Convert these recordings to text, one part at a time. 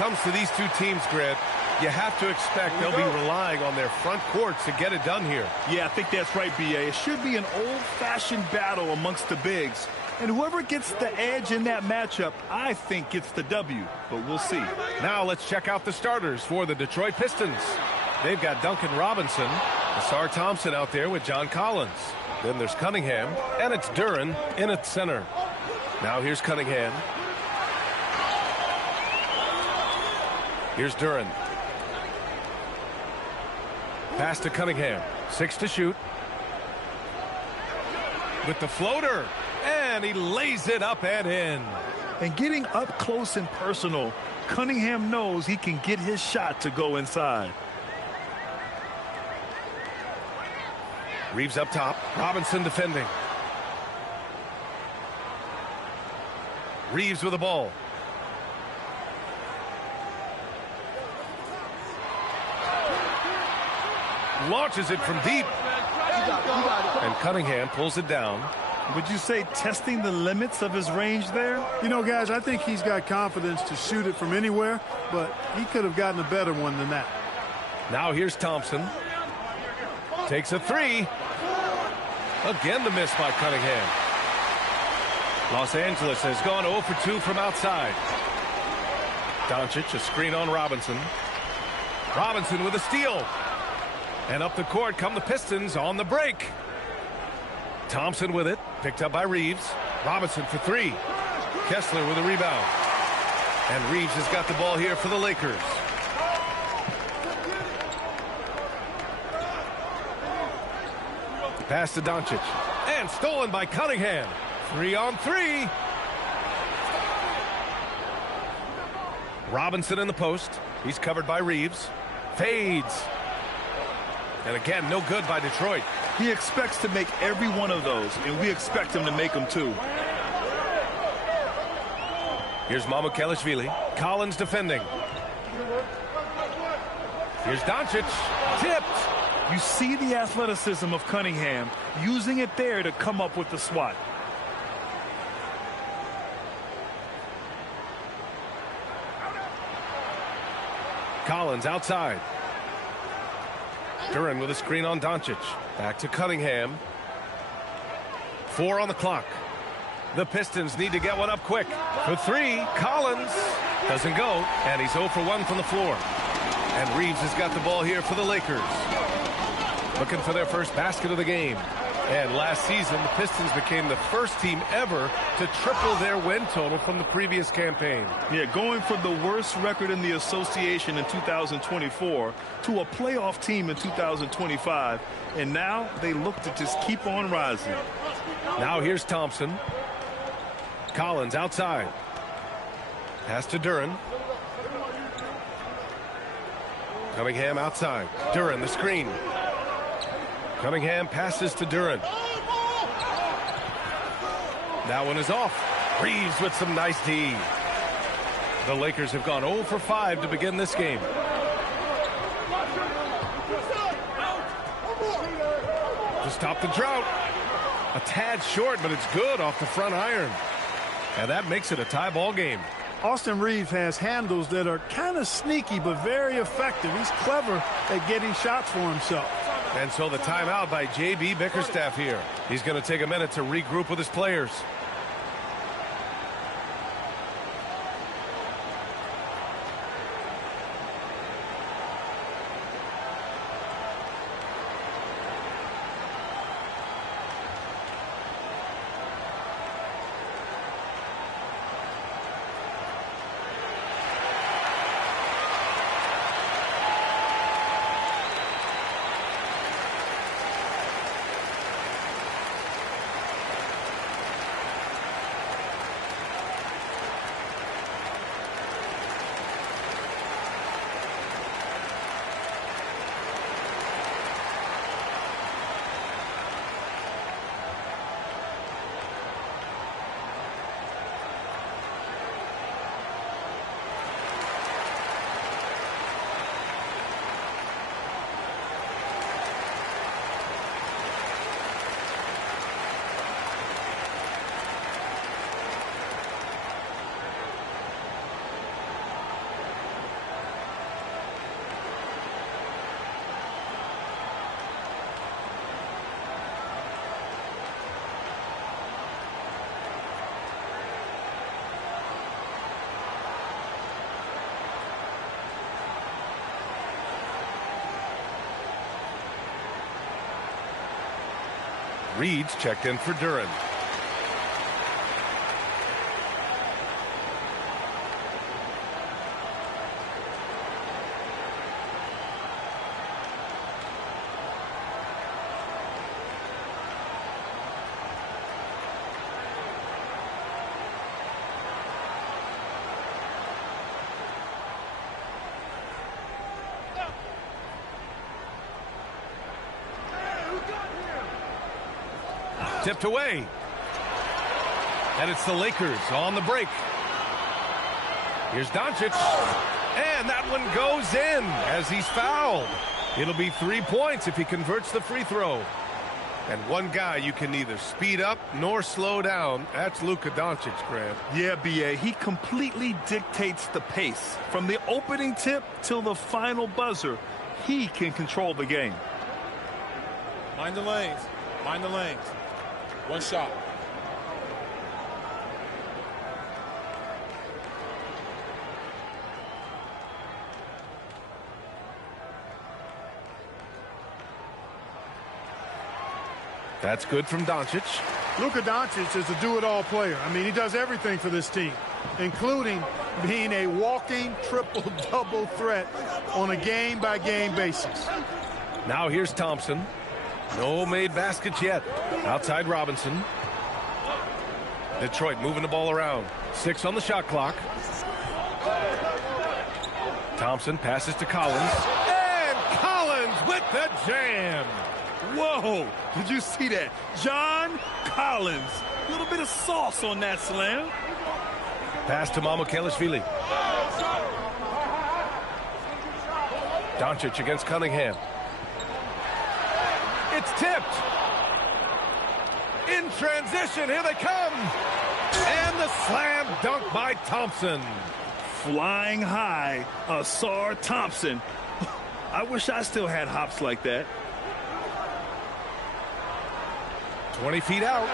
comes to these two teams, Grant, you have to expect they'll be relying on their front courts to get it done here. Yeah, I think that's right, B.A. It should be an old-fashioned battle amongst the bigs. And whoever gets the edge in that matchup, I think gets the W. But we'll see. Now let's check out the starters for the Detroit Pistons. They've got Duncan Robinson, Asar Thompson out there with John Collins. Then there's Cunningham, and it's Duren in at center. Now here's Cunningham. Here's Duren. Pass to Cunningham. 6 to shoot. With the floater. And he lays it up and in. And getting up close and personal, Cunningham knows he can get his shot to go inside. Reeves up top. Robinson defending. Reeves with the ball. Launches it from deep. And Cunningham pulls it down. Would you say testing the limits of his range there? You know, guys, I think he's got confidence to shoot it from anywhere, but he could have gotten a better one than that. Now here's Thompson. Takes a three. Again the miss by Cunningham. Los Angeles has gone 0 for 2 from outside. Doncic, a screen on Robinson. Robinson with a steal. And up the court come the Pistons on the break. Thompson with it, picked up by Reeves. Robinson for 3. Kessler with a rebound. And Reeves has got the ball here for the Lakers. Pass to Doncic. And stolen by Cunningham. 3 on 3. Robinson in the post. He's covered by Reeves. Fades. And again, no good by Detroit. He expects to make every one of those, and we expect him to make them too. Here's Mamukelashvili. Collins defending. Here's Doncic. Tipped. You see the athleticism of Cunningham, using it there to come up with the swat. Collins outside. Duren with a screen on Doncic. Back to Cunningham. 4 on the clock. The Pistons need to get one up quick. For 3, Collins doesn't go, and he's 0 for 1 from the floor. And Reeves has got the ball here for the Lakers. Looking for their first basket of the game. And last season, the Pistons became the first team ever to triple their win total from the previous campaign. Yeah, going from the worst record in the association in 2024 to a playoff team in 2025. And now they look to just keep on rising. Now here's Thompson. Collins outside. Pass to Duren. Cunningham outside. Duren the screen. Cunningham passes to Duren. That one is off. Reeves with some nice D. The Lakers have gone 0 for 5 to begin this game. To stop the drought. A tad short, but it's good off the front iron. And that makes it a tie ball game. Austin Reeves has handles that are kind of sneaky but very effective. He's clever at getting shots for himself. And so the timeout by J.B. Bickerstaff here. He's going to take a minute to regroup with his players. Reed's checked in for Duran. Tipped away. And it's the Lakers on the break. Here's Doncic. And that one goes in as he's fouled. It'll be 3 points if he converts the free throw. And one guy you can neither speed up nor slow down. That's Luka Doncic, Grant. Yeah, B.A. He completely dictates the pace. From the opening tip till the final buzzer, he can control the game. Mind the lanes. Mind the lanes. One shot. That's good from Doncic. Luka Doncic is a do-it-all player. I mean, he does everything for this team, including being a walking triple-double threat on a game-by-game basis. Now here's Thompson. No made baskets yet. Outside Robinson. Detroit moving the ball around. 6 on the shot clock. Thompson passes to Collins. And Collins with the jam. Whoa, did you see that? John Collins. A little bit of sauce on that slam. Pass to Mamukelashvili. Doncic against Cunningham. It's tipped. In transition, here they come. And the slam dunk by Thompson. Flying high, Asar Thompson. I wish I still had hops like that. 20 feet out.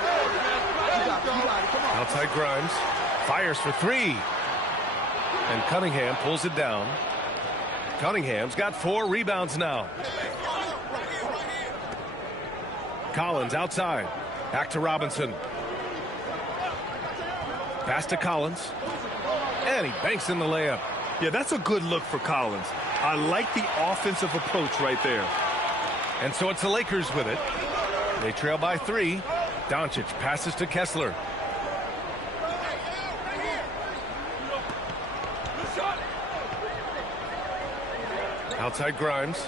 Outside Grimes. Fires for 3. And Cunningham pulls it down. Cunningham's got 4 rebounds now. Collins outside. Back to Robinson. Pass to Collins. And he banks in the layup. Yeah, that's a good look for Collins. I like the offensive approach right there. And so it's the Lakers with it. They trail by 3. Doncic passes to Kessler. Outside Grimes.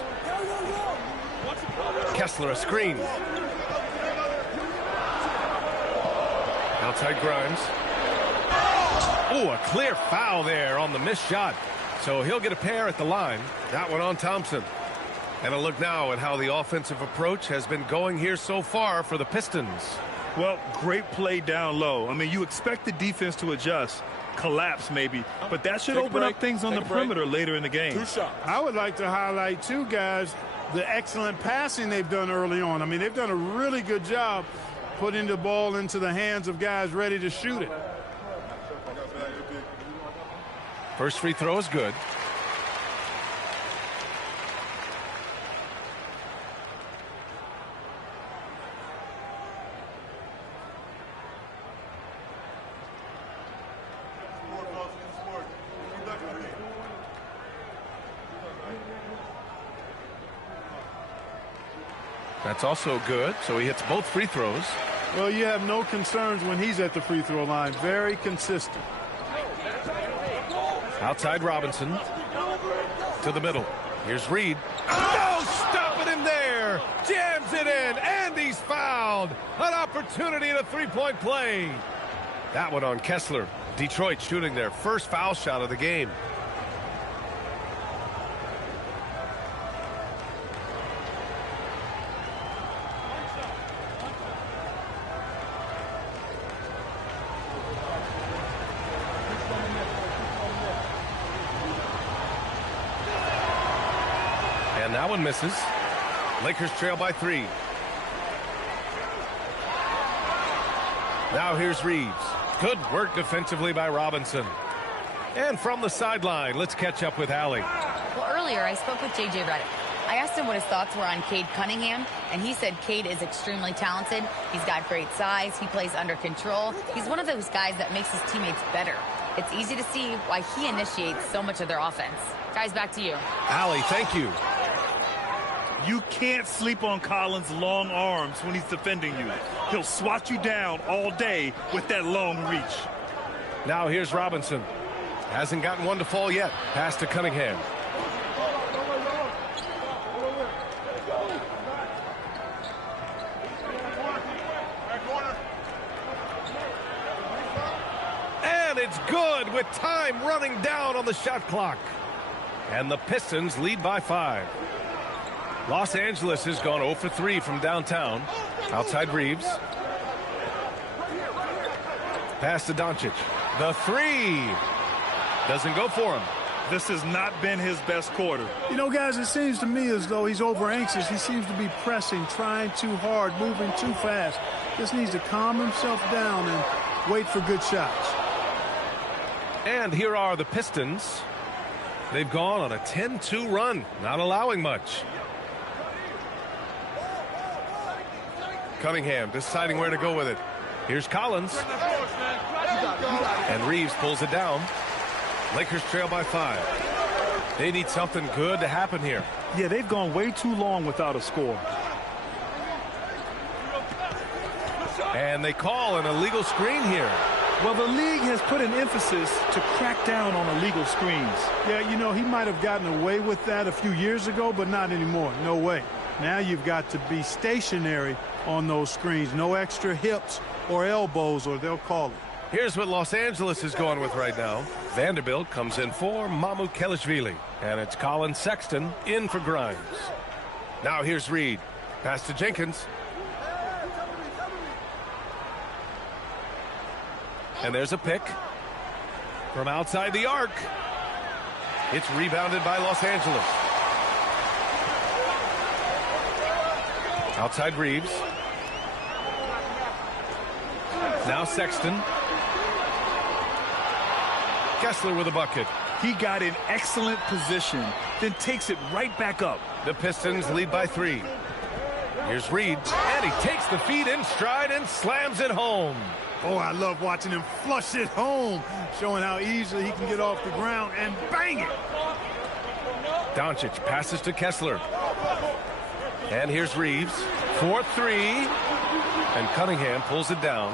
Kessler a screen. Outside Grimes. Oh, a clear foul there on the missed shot. So he'll get a pair at the line. That one on Thompson. And a look now at how the offensive approach has been going here so far for the Pistons. Well, great play down low. I mean, you expect the defense to adjust, collapse maybe, but that should open up things on the perimeter later in the game. 2 shots. I would like to highlight, too, guys, the excellent passing they've done early on. I mean, they've done a really good job putting the ball into the hands of guys ready to shoot it. First free throw is good. That's also good, so he hits both free throws. Well, you have no concerns when he's at the free throw line. Very consistent. Outside Robinson. To the middle. Here's Reed. No, stopping him there. Jams it in, and he's fouled. An opportunity in a three-point play. That one on Kessler. Detroit shooting their first foul shot of the game. And that one misses. Lakers trail by 3. Now here's Reeves. Good work defensively by Robinson. And from the sideline, let's catch up with Allie. Well, earlier I spoke with J.J. Redick. I asked him what his thoughts were on Cade Cunningham, and he said Cade is extremely talented. He's got great size. He plays under control. He's one of those guys that makes his teammates better. It's easy to see why he initiates so much of their offense. Guys, back to you. Allie, thank you. You can't sleep on Collins' long arms when he's defending you. He'll swat you down all day with that long reach. Now here's Robinson. Hasn't gotten one to fall yet. Pass to Cunningham. And it's good with time running down on the shot clock. And the Pistons lead by 5. Los Angeles has gone 0 for 3 from downtown. Outside Reeves. Pass to Doncic. The 3. Doesn't go for him. This has not been his best quarter. You know, guys, it seems to me as though he's over anxious. He seems to be pressing, trying too hard, moving too fast. Just needs to calm himself down and wait for good shots. And here are the Pistons. They've gone on a 10-2 run, not allowing much. Cunningham deciding where to go with it. Here's Collins. And Reeves pulls it down. Lakers trail by 5. They need something good to happen here. Yeah, they've gone way too long without a score. And they call an illegal screen here. Well, the league has put an emphasis to crack down on illegal screens. Yeah, you know, he might have gotten away with that a few years ago, but not anymore. No way. Now you've got to be stationary on those screens. No extra hips or elbows, or they'll call it. Here's what Los Angeles is going with right now. Vanderbilt comes in for Mamukelashvili. And it's Colin Sexton in for Grimes. Now here's Reed. Pass to Jenkins. And there's a pick from outside the arc. It's rebounded by Los Angeles. Outside Reeves. Now Sexton. Kessler with a bucket. He got in excellent position, then takes it right back up. The Pistons lead by 3. Here's Reed, and he takes the feed in stride and slams it home. Oh, I love watching him flush it home, showing how easily he can get off the ground and bang it. Doncic passes to Kessler. And here's Reeves for 3. And Cunningham pulls it down.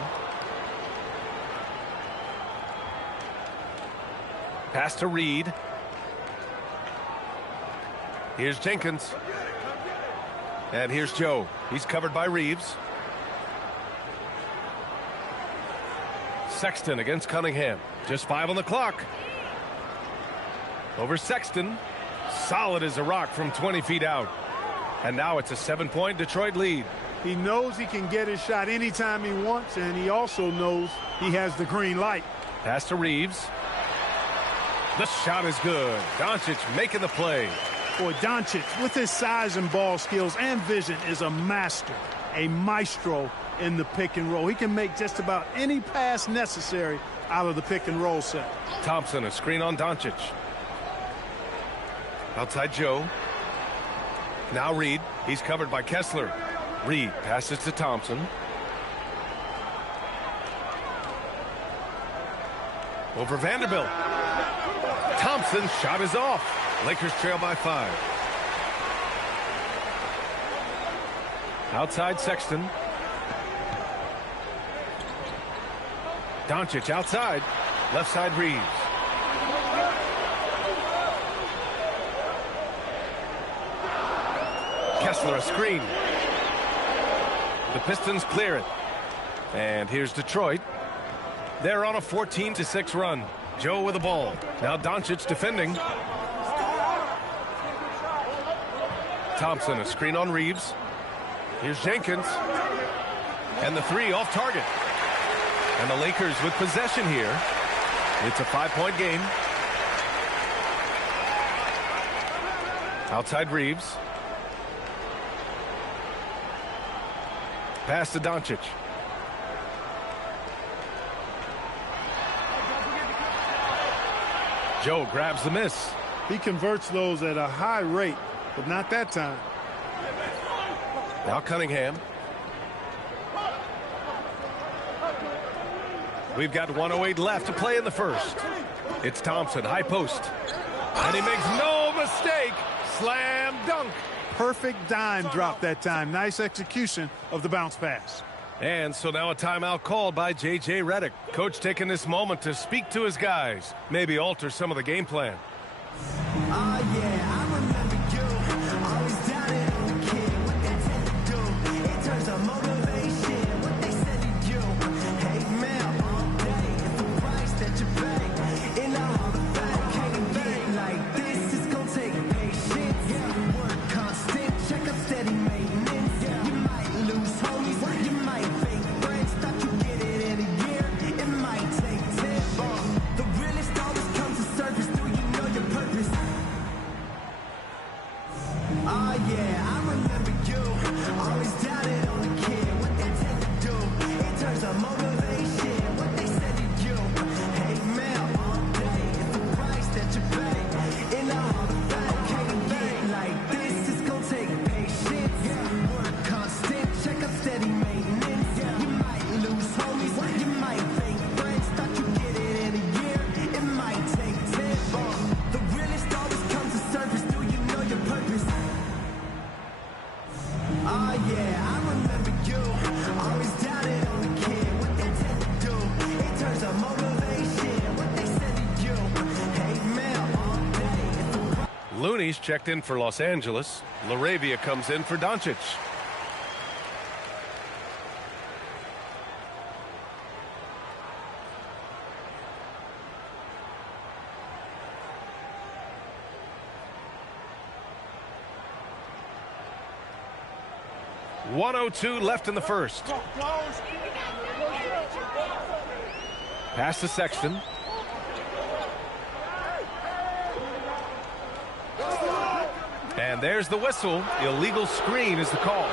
Pass to Reed. Here's Jenkins. And here's Joe. He's covered by Reeves. Sexton against Cunningham. Just 5 on the clock. Over Sexton. Solid as a rock from 20 feet out. And now it's a 7-point Detroit lead. He knows he can get his shot anytime he wants, and he also knows he has the green light. Pass to Reeves. The shot is good. Doncic making the play. Boy, Doncic, with his size and ball skills and vision, is a master, a maestro in the pick and roll. He can make just about any pass necessary out of the pick and roll set. Thompson, a screen on Doncic. Outside Joe. Now Reed. He's covered by Kessler. Reed passes to Thompson. Over Vanderbilt. Thompson's shot is off. Lakers trail by 5. Outside Sexton. Doncic outside. Left side Reeves. Kessler a screen. The Pistons clear it. And here's Detroit. They're on a 14-6 run. Joe with the ball. Now Doncic defending. Thompson, a screen on Reeves. Here's Jenkins. And the 3 off target. And the Lakers with possession here. It's a 5-point game. Outside Reeves. Pass to Doncic. Joe grabs the miss. He converts those at a high rate. but not that time. Now Cunningham. We've got 1:08 left to play in the first. It's Thompson, high post. And he makes no mistake. Slam dunk. Perfect dime drop that time. Nice execution of the bounce pass. And so now a timeout called by J.J. Redick. Coach taking this moment to speak to his guys. Maybe alter some of the game plan. I remember you. Always doubted on the kid. What they tend to do. In terms of motivation. What they said to you. Hey, man, all day. It's the price that you pay. In the Hall of Fame. Can't get like this. It's gonna take patience. Work constant. Check up steady maintenance. You might lose homies. You might fake friends. Thought you get it in a year. It might take 10. The realest always comes to surface. Do you know your purpose? I remember you. Always doubted on the kid. What they tend to do. In terms of motivation. What they said to you. Hey, man, all day. It's the price that you pay. In the Hall of Fame. Can't get like this. It's gonna take patience. Work constant. Check up steady maintenance. You might lose homies. You might fake friends. Thought you get it in a year. It might take 10. The realest always comes to surface. Do you know your purpose? I remember you. Always doubted on the kid. What they tend to do. In terms of motivation. What they said to you. Hey, man, all day. It's the Looney's checked in for Los Angeles. LaRavia comes in for Doncic. .102 left in the first. Pass to Sexton. And there's the whistle. Illegal screen is the call.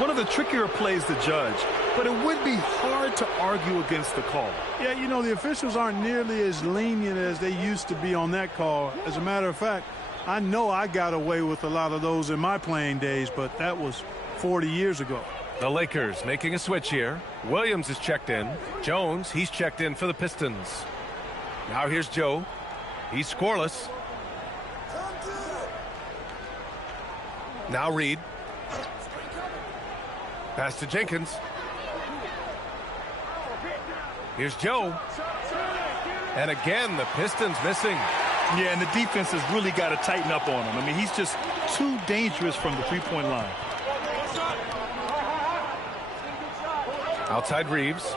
One of the trickier plays to judge, but it would be hard to argue against the call. Yeah, you know, the officials aren't nearly as lenient as they used to be on that call. As a matter of fact, I know I got away with a lot of those in my playing days, but that was 40 years ago. The Lakers making a switch here. Williams is checked in. Jones, he's checked in for the Pistons. Now here's Joe. He's scoreless. Now Reed. Pass to Jenkins. Here's Joe. And again, the Pistons missing. Yeah, and the defense has really got to tighten up on him. I mean, he's just too dangerous from the three-point line. Outside Reeves.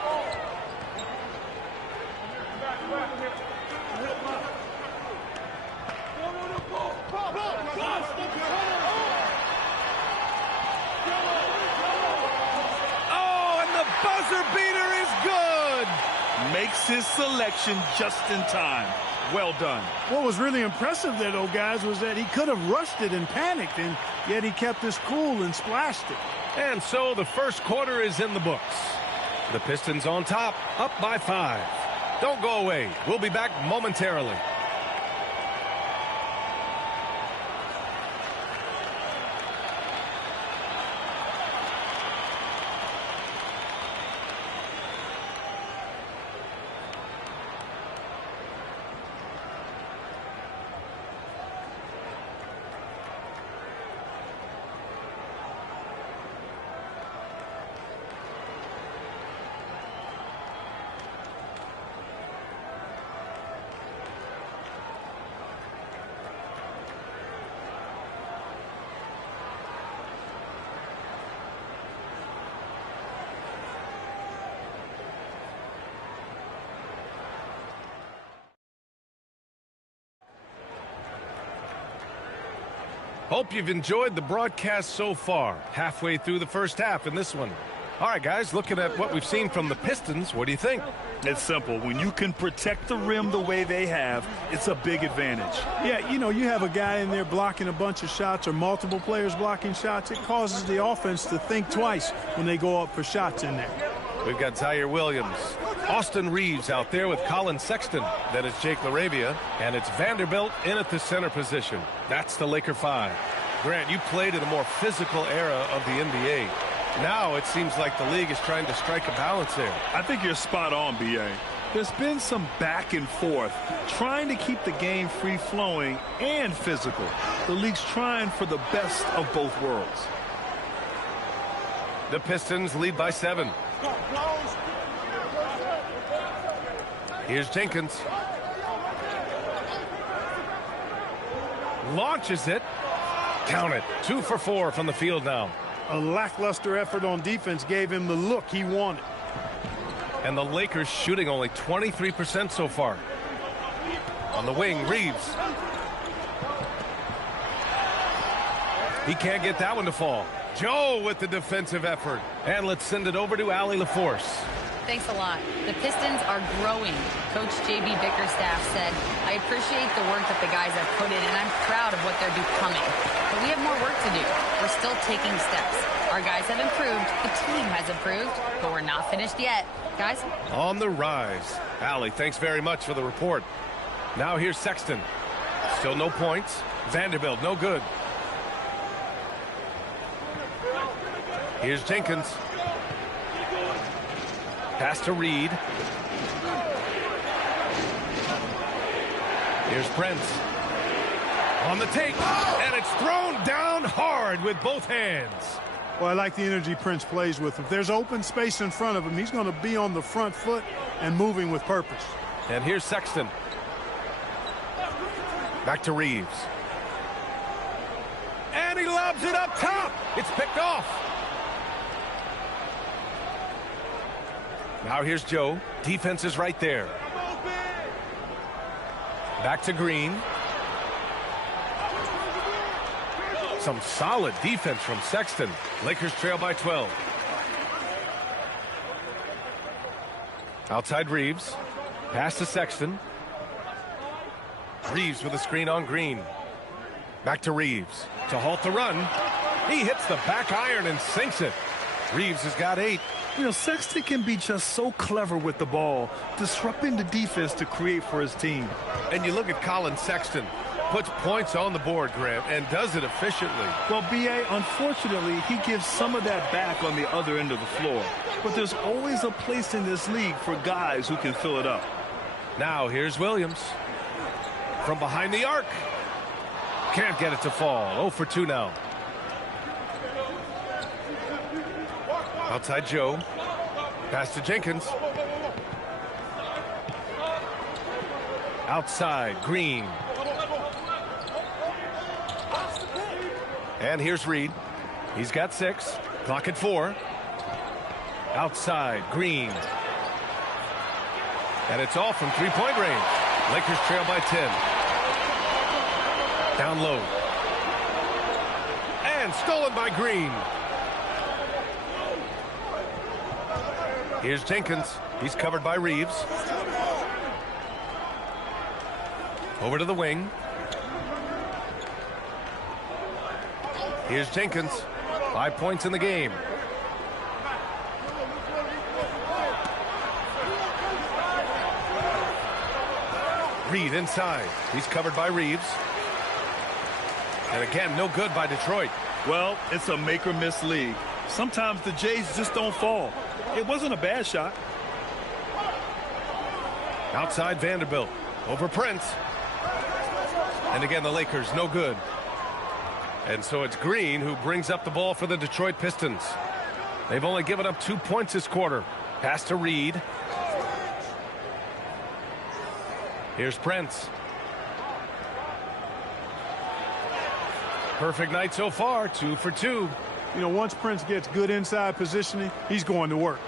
Oh, and the buzzer beater is good. Makes his selection just in time. Well done. What was really impressive there, though, guys, was that he could have rushed it and panicked, and yet he kept his cool and splashed it. And so the first quarter is in the books. The Pistons on top, up by 5. Don't go away. We'll be back momentarily. Hope you've enjoyed the broadcast so far. Halfway through the first half in this one. All right, guys, looking at what we've seen from the Pistons, what do you think? It's simple. When you can protect the rim the way they have, it's a big advantage. Yeah, you know, you have a guy in there blocking a bunch of shots or multiple players blocking shots. It causes the offense to think twice when they go up for shots in there. We've got Zaire Williams. Austin Reeves out there with Colin Sexton. Then it's Jake LaRavia. And it's Vanderbilt in at the center position. That's the Laker 5. Grant, you played in a more physical era of the NBA. Now it seems like the league is trying to strike a balance there. I think you're spot on, B.A. There's been some back and forth, trying to keep the game free-flowing and physical. The league's trying for the best of both worlds. The Pistons lead by 7. Here's Jenkins. Launches it. Count it. 2 for 4 from the field now. A lackluster effort on defense gave him the look he wanted. And the Lakers shooting only 23% so far. On the wing, Reeves. He can't get that one to fall. Joe with the defensive effort. And let's send it over to Allie LaForce. Thanks a lot. The Pistons are growing. Coach J.B. Bickerstaff said, I appreciate the work that the guys have put in, and I'm proud of what they're becoming. But we have more work to do. We're still taking steps. Our guys have improved. The team has improved, but we're not finished yet. Guys? On the rise. Allie, thanks very much for the report. Now here's Sexton. Still no points. Vanderbilt, no good. Here's Jenkins. Pass to Reed. Here's Prince. On the take. And it's thrown down hard with both hands. Well, I like the energy Prince plays with. If there's open space in front of him, he's going to be on the front foot and moving with purpose. And here's Sexton. Back to Reeves. And he lobs it up top. It's picked off. Now here's Joe. Defense is right there. Back to Green. Some solid defense from Sexton. Lakers trail by 12. Outside Reeves. Pass to Sexton. Reeves with a screen on Green. Back to Reeves. To halt the run. He hits the back iron and sinks it. Reeves has got 8. You know, Sexton can be just so clever with the ball, disrupting the defense to create for his team. And you look at Colin Sexton. Puts points on the board, Grant, and does it efficiently. Well, B.A., unfortunately, he gives some of that back on the other end of the floor. But there's always a place in this league for guys who can fill it up. Now here's Williams. From behind the arc. Can't get it to fall. 0 for 2 now. Outside Joe. Pass to Jenkins. Outside Green. And here's Reed. He's got 6. Clock at 4. Outside Green. And it's all from three-point range. Lakers trail by 10. Down low. And stolen by Green. Here's Jenkins. He's covered by Reeves. Over to the wing. Here's Jenkins. 5 points in the game. Reed inside. He's covered by Reeves. And again, no good by Detroit. Well, it's a make-or-miss league. Sometimes the Jays just don't fall. It wasn't a bad shot. Outside Vanderbilt. Over Prince. And again, the Lakers, no good. And so it's Green who brings up the ball for the Detroit Pistons. They've only given up 2 points this quarter. Pass to Reed. Here's Prince. Perfect night so far, 2 for 2. You know, once Prince gets good inside positioning, he's going to work.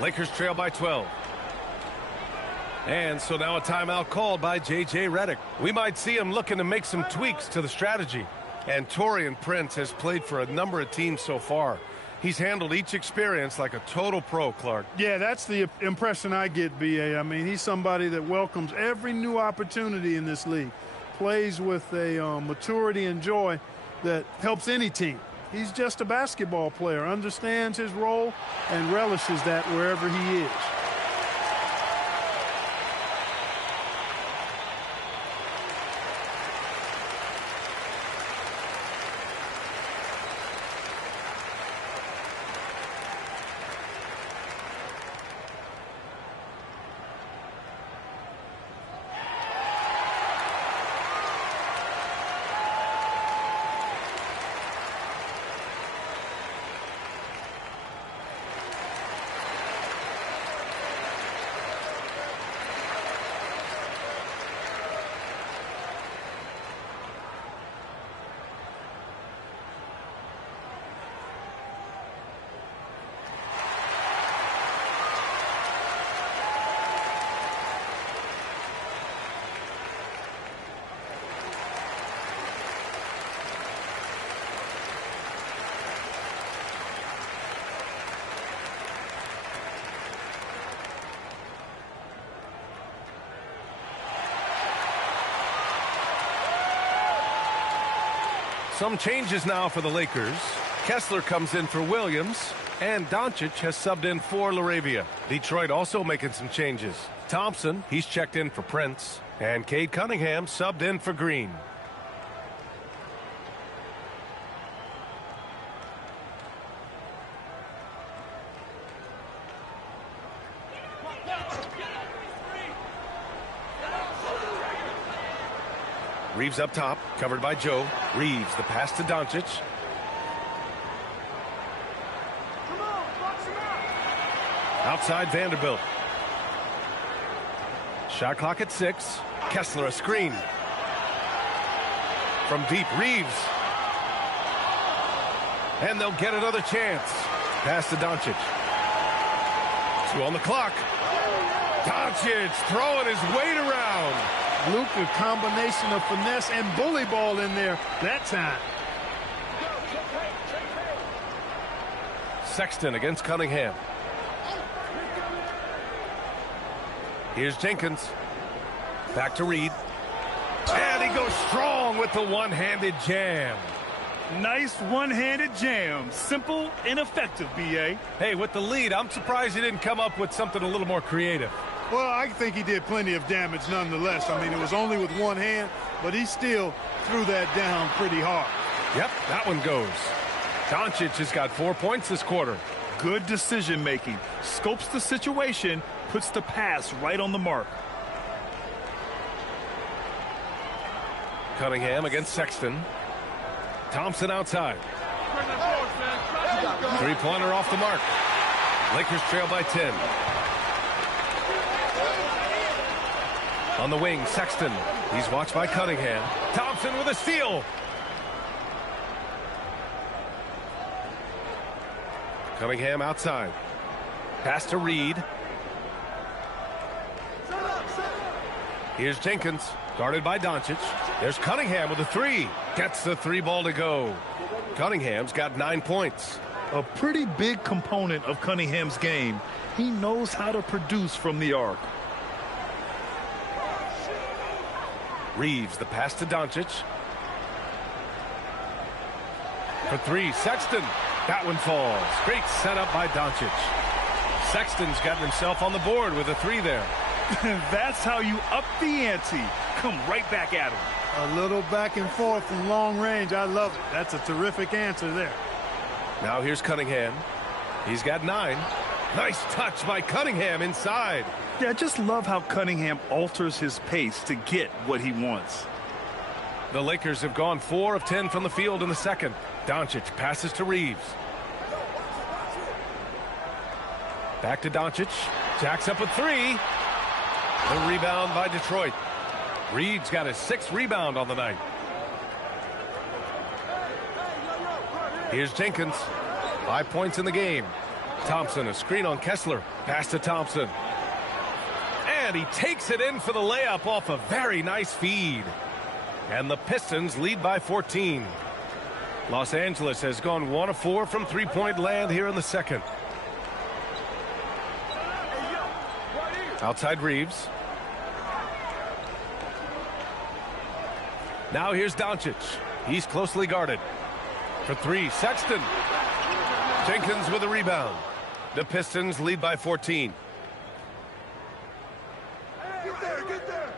Lakers trail by 12. And so now a timeout called by J.J. Redick. We might see him looking to make some tweaks to the strategy. And Taurean Prince has played for a number of teams so far. He's handled each experience like a total pro, Clark. Yeah, that's the impression I get, B.A. I mean, he's somebody that welcomes every new opportunity in this league. Plays with a maturity and joy that helps any team. He's just a basketball player, understands his role, and relishes that wherever he is. Some changes now for the Lakers. Kessler comes in for Williams, and Doncic has subbed in for LaRavia. Detroit also making some changes. Thompson, he's checked in for Prince, and Cade Cunningham subbed in for Green. Reeves up top, covered by Joe. Reeves, the pass to Doncic. Outside Vanderbilt. Shot clock at 6. Kessler a screen. From deep, Reeves. And they'll get another chance. Pass to Doncic. 2 on the clock. Doncic throwing his weight around. Luke, a combination of finesse and bully ball in there that time. Sexton against Cunningham. Here's Jenkins. Back to Reed. And he goes strong with the one-handed jam. Nice one-handed jam. Simple and effective, B.A. Hey, with the lead, I'm surprised he didn't come up with something a little more creative. Well, I think he did plenty of damage nonetheless. I mean, it was only with one hand, but he still threw that down pretty hard. Yep, that one goes. Doncic has got 4 points this quarter. Good decision-making. Scopes the situation, puts the pass right on the mark. Cunningham against Sexton. Thompson outside. Three-pointer off the mark. Lakers trail by 10. On the wing, Sexton. He's watched by Cunningham. Thompson with a steal. Cunningham outside. Pass to Reed. Here's Jenkins, guarded by Doncic. There's Cunningham with a 3. Gets the 3 ball to go. Cunningham's got 9 points. A pretty big component of Cunningham's game. He knows how to produce from the arc. Reeves, the pass to Doncic. For 3, Sexton. That one falls. Great setup by Doncic. Sexton's gotten himself on the board with a 3 there. That's how you up the ante. Come right back at him. A little back and forth from long range. I love it. That's a terrific answer there. Now here's Cunningham. He's got 9. Nice touch by Cunningham inside. Yeah, I just love how Cunningham alters his pace to get what he wants. The Lakers have gone 4 of 10 from the field in the second. Doncic passes to Reeves. Back to Doncic. Jacks up a 3. The rebound by Detroit. Reed's got his 6th rebound on the night. Here's Jenkins. 5 points in the game. Thompson, a screen on Kessler. Pass to Thompson. And he takes it in for the layup off a very nice feed. And the Pistons lead by 14. Los Angeles has gone 1 of 4 from three-point land here in the second. Outside Reeves. Now here's Doncic. He's closely guarded. For 3, Sexton. Jenkins with a rebound. The Pistons lead by 14. Get there.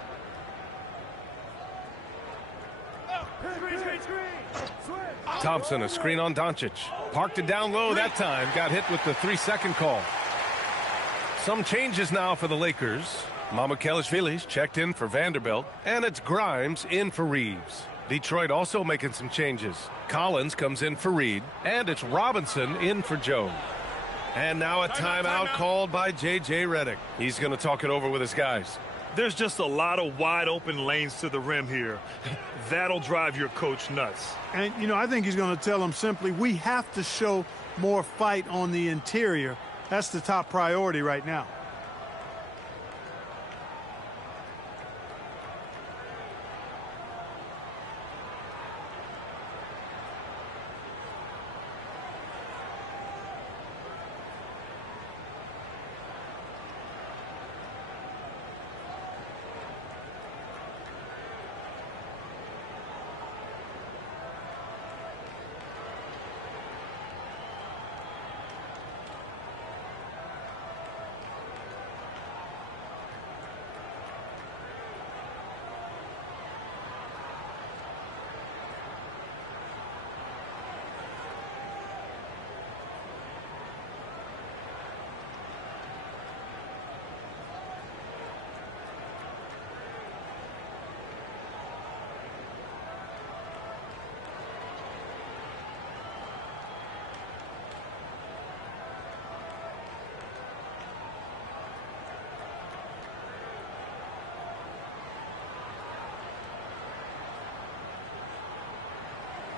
Thompson, a screen on Doncic. Parked it down low that time. Got hit with the 3-second call. Some changes now for the Lakers. Mamukelashvili's checked in for Vanderbilt. And it's Grimes in for Reeves. Detroit also making some changes. Collins comes in for Reed. And it's Robinson in for Joe. And now a timeout called by J.J. Redick. He's going to talk it over with his guys. There's just a lot of wide open lanes to the rim here. That'll drive your coach nuts. And, you know, I think he's going to tell them simply, we have to show more fight on the interior. That's the top priority right now.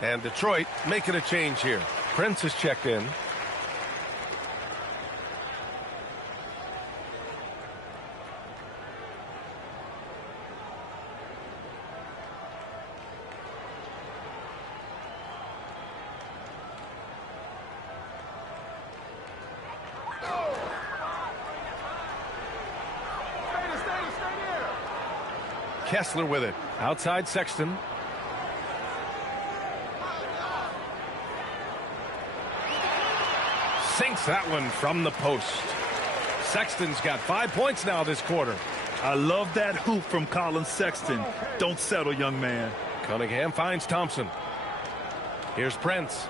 And Detroit making a change here. Prince is checked in. Kessler with it. Outside Sexton. Sinks that one from the post. Sexton's got 5 points now this quarter. I love that hoop from Colin Sexton. Don't settle, young man. Cunningham finds Thompson. Here's Prince.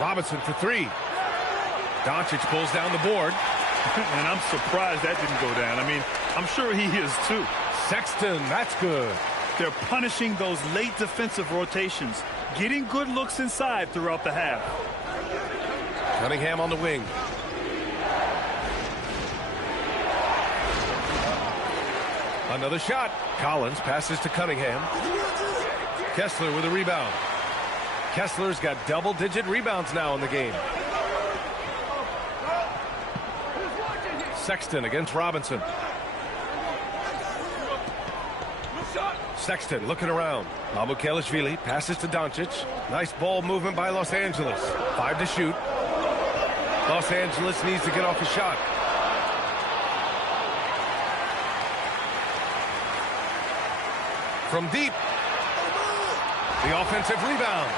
Robinson for three. Doncic pulls down the board. And I'm surprised that didn't go down. I mean, I'm sure he is too. Sexton, that's good. They're punishing those late defensive rotations, getting good looks inside throughout the half. Cunningham on the wing. Another shot. Collins passes to Cunningham. Kessler with a rebound. Kessler's got double-digit rebounds now in the game. Sexton against Robinson. Sexton looking around. Mamukelashvili passes to Doncic. Nice ball movement by Los Angeles. 5 to shoot. Los Angeles needs to get off a shot. From deep. The offensive rebound.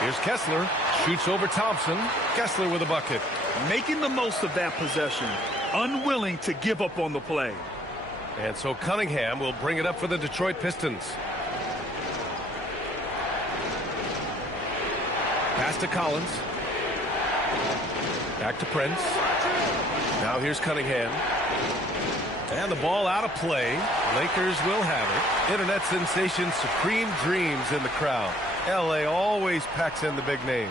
Here's Kessler. Shoots over Thompson. Kessler with a bucket. Making the most of that possession. Unwilling to give up on the play. And so Cunningham will bring it up for the Detroit Pistons. Pass to Collins. Back to Prince. Now here's Cunningham. And the ball out of play. Lakers will have it. Internet sensation Supreme Dreams in the crowd. LA always packs in the big names.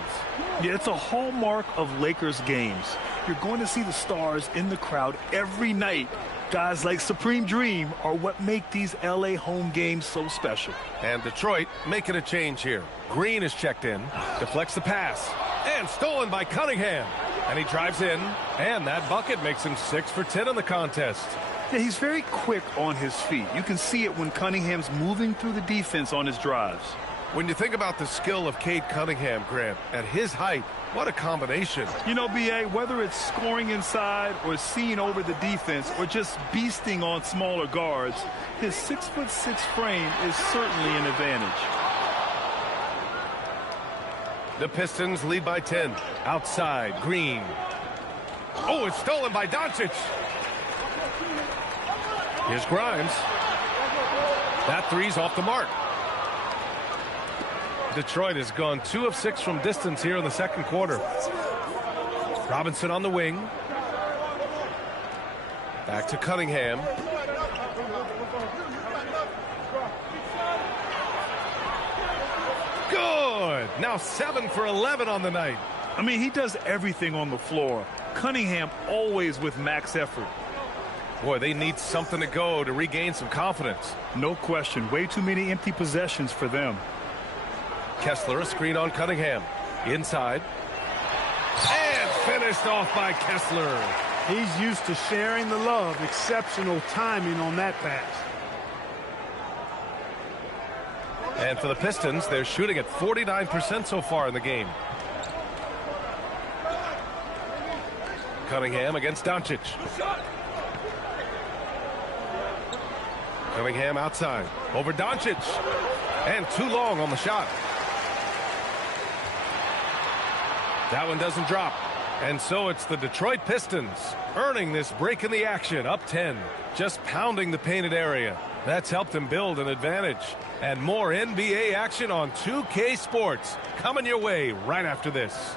Yeah, it's a hallmark of Lakers games. You're going to see the stars in the crowd every night. Guys like Supreme Dream are what make these LA home games so special. And Detroit making a change here. Green is checked in. Deflects the pass. And stolen by Cunningham. And he drives in. And that bucket makes him 6 for 10 in the contest. Yeah, he's very quick on his feet. You can see it when Cunningham's moving through the defense on his drives. When you think about the skill of Cade Cunningham, Grant, at his height, what a combination. You know, B.A., whether it's scoring inside or seeing over the defense or just beasting on smaller guards, his 6'6" frame is certainly an advantage. The Pistons lead by 10. Outside, Green. Oh, it's stolen by Doncic. Here's Grimes. That three's off the mark. Detroit has gone 2 of 6 from distance here in the second quarter. Robinson on the wing. Back to Cunningham. Good. Now 7 for 11 on the night. I mean, he does everything on the floor. Cunningham always with max effort. Boy, they need something to go to regain some confidence. No question. Way too many empty possessions for them. Kessler, a screen on Cunningham. Inside. And finished off by Kessler. He's used to sharing the love. Exceptional timing on that pass. And for the Pistons, they're shooting at 49% so far in the game. Cunningham against Doncic. Cunningham outside. Over Doncic. And too long on the shot. That one doesn't drop. And so it's the Detroit Pistons earning this break in the action, up 10. Just pounding the painted area. That's helped them build an advantage. And more NBA action on 2K Sports coming your way right after this.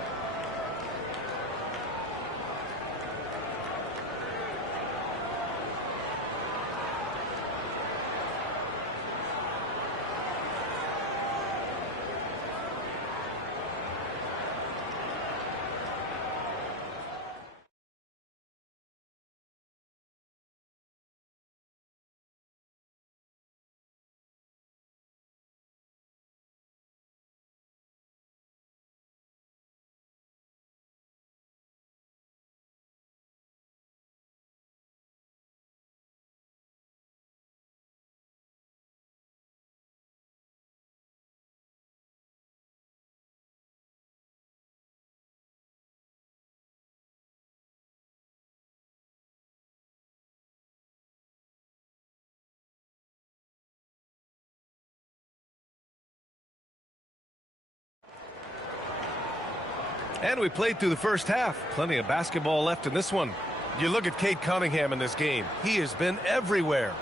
And we played through the first half. Plenty of basketball left in this one. You look at Cade Cunningham in this game. He has been everywhere.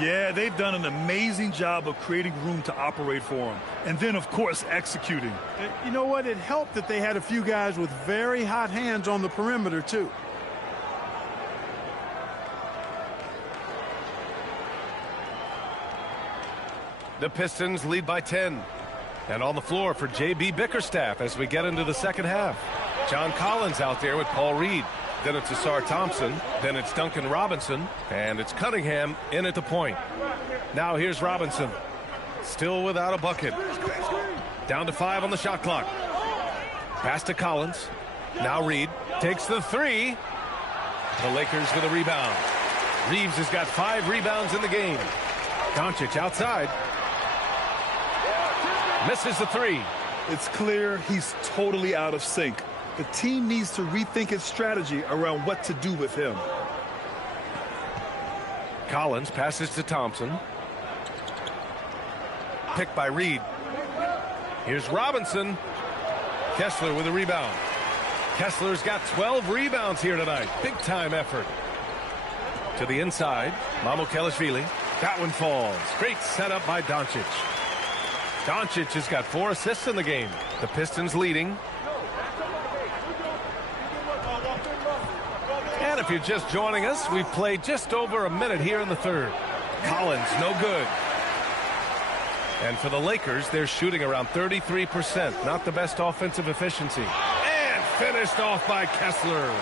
Yeah, they've done an amazing job of creating room to operate for him. And then, of course, executing. You know what? It helped that they had a few guys with very hot hands on the perimeter, too. The Pistons lead by 10. And on the floor for J.B. Bickerstaff as we get into the second half. John Collins out there with Paul Reed. Then it's Asar Thompson. Then it's Duncan Robinson. And it's Cunningham in at the point. Now here's Robinson. Still without a bucket. Down to 5 on the shot clock. Pass to Collins. Now Reed takes the 3. The Lakers with a rebound. Reeves has got 5 rebounds in the game. Doncic outside. Misses the 3. It's clear he's totally out of sync. The team needs to rethink its strategy around what to do with him. Collins passes to Thompson. Picked by Reed. Here's Robinson. Kessler with a rebound. Kessler's got 12 rebounds here tonight. Big time effort. To the inside. Mamukelashvili. That one falls. Great setup by Doncic. Doncic has got 4 assists in the game. The Pistons leading. And if you're just joining us, we've played just over a minute here in the third. Collins, no good. And for the Lakers, they're shooting around 33%. Not the best offensive efficiency. And finished off by Kessler.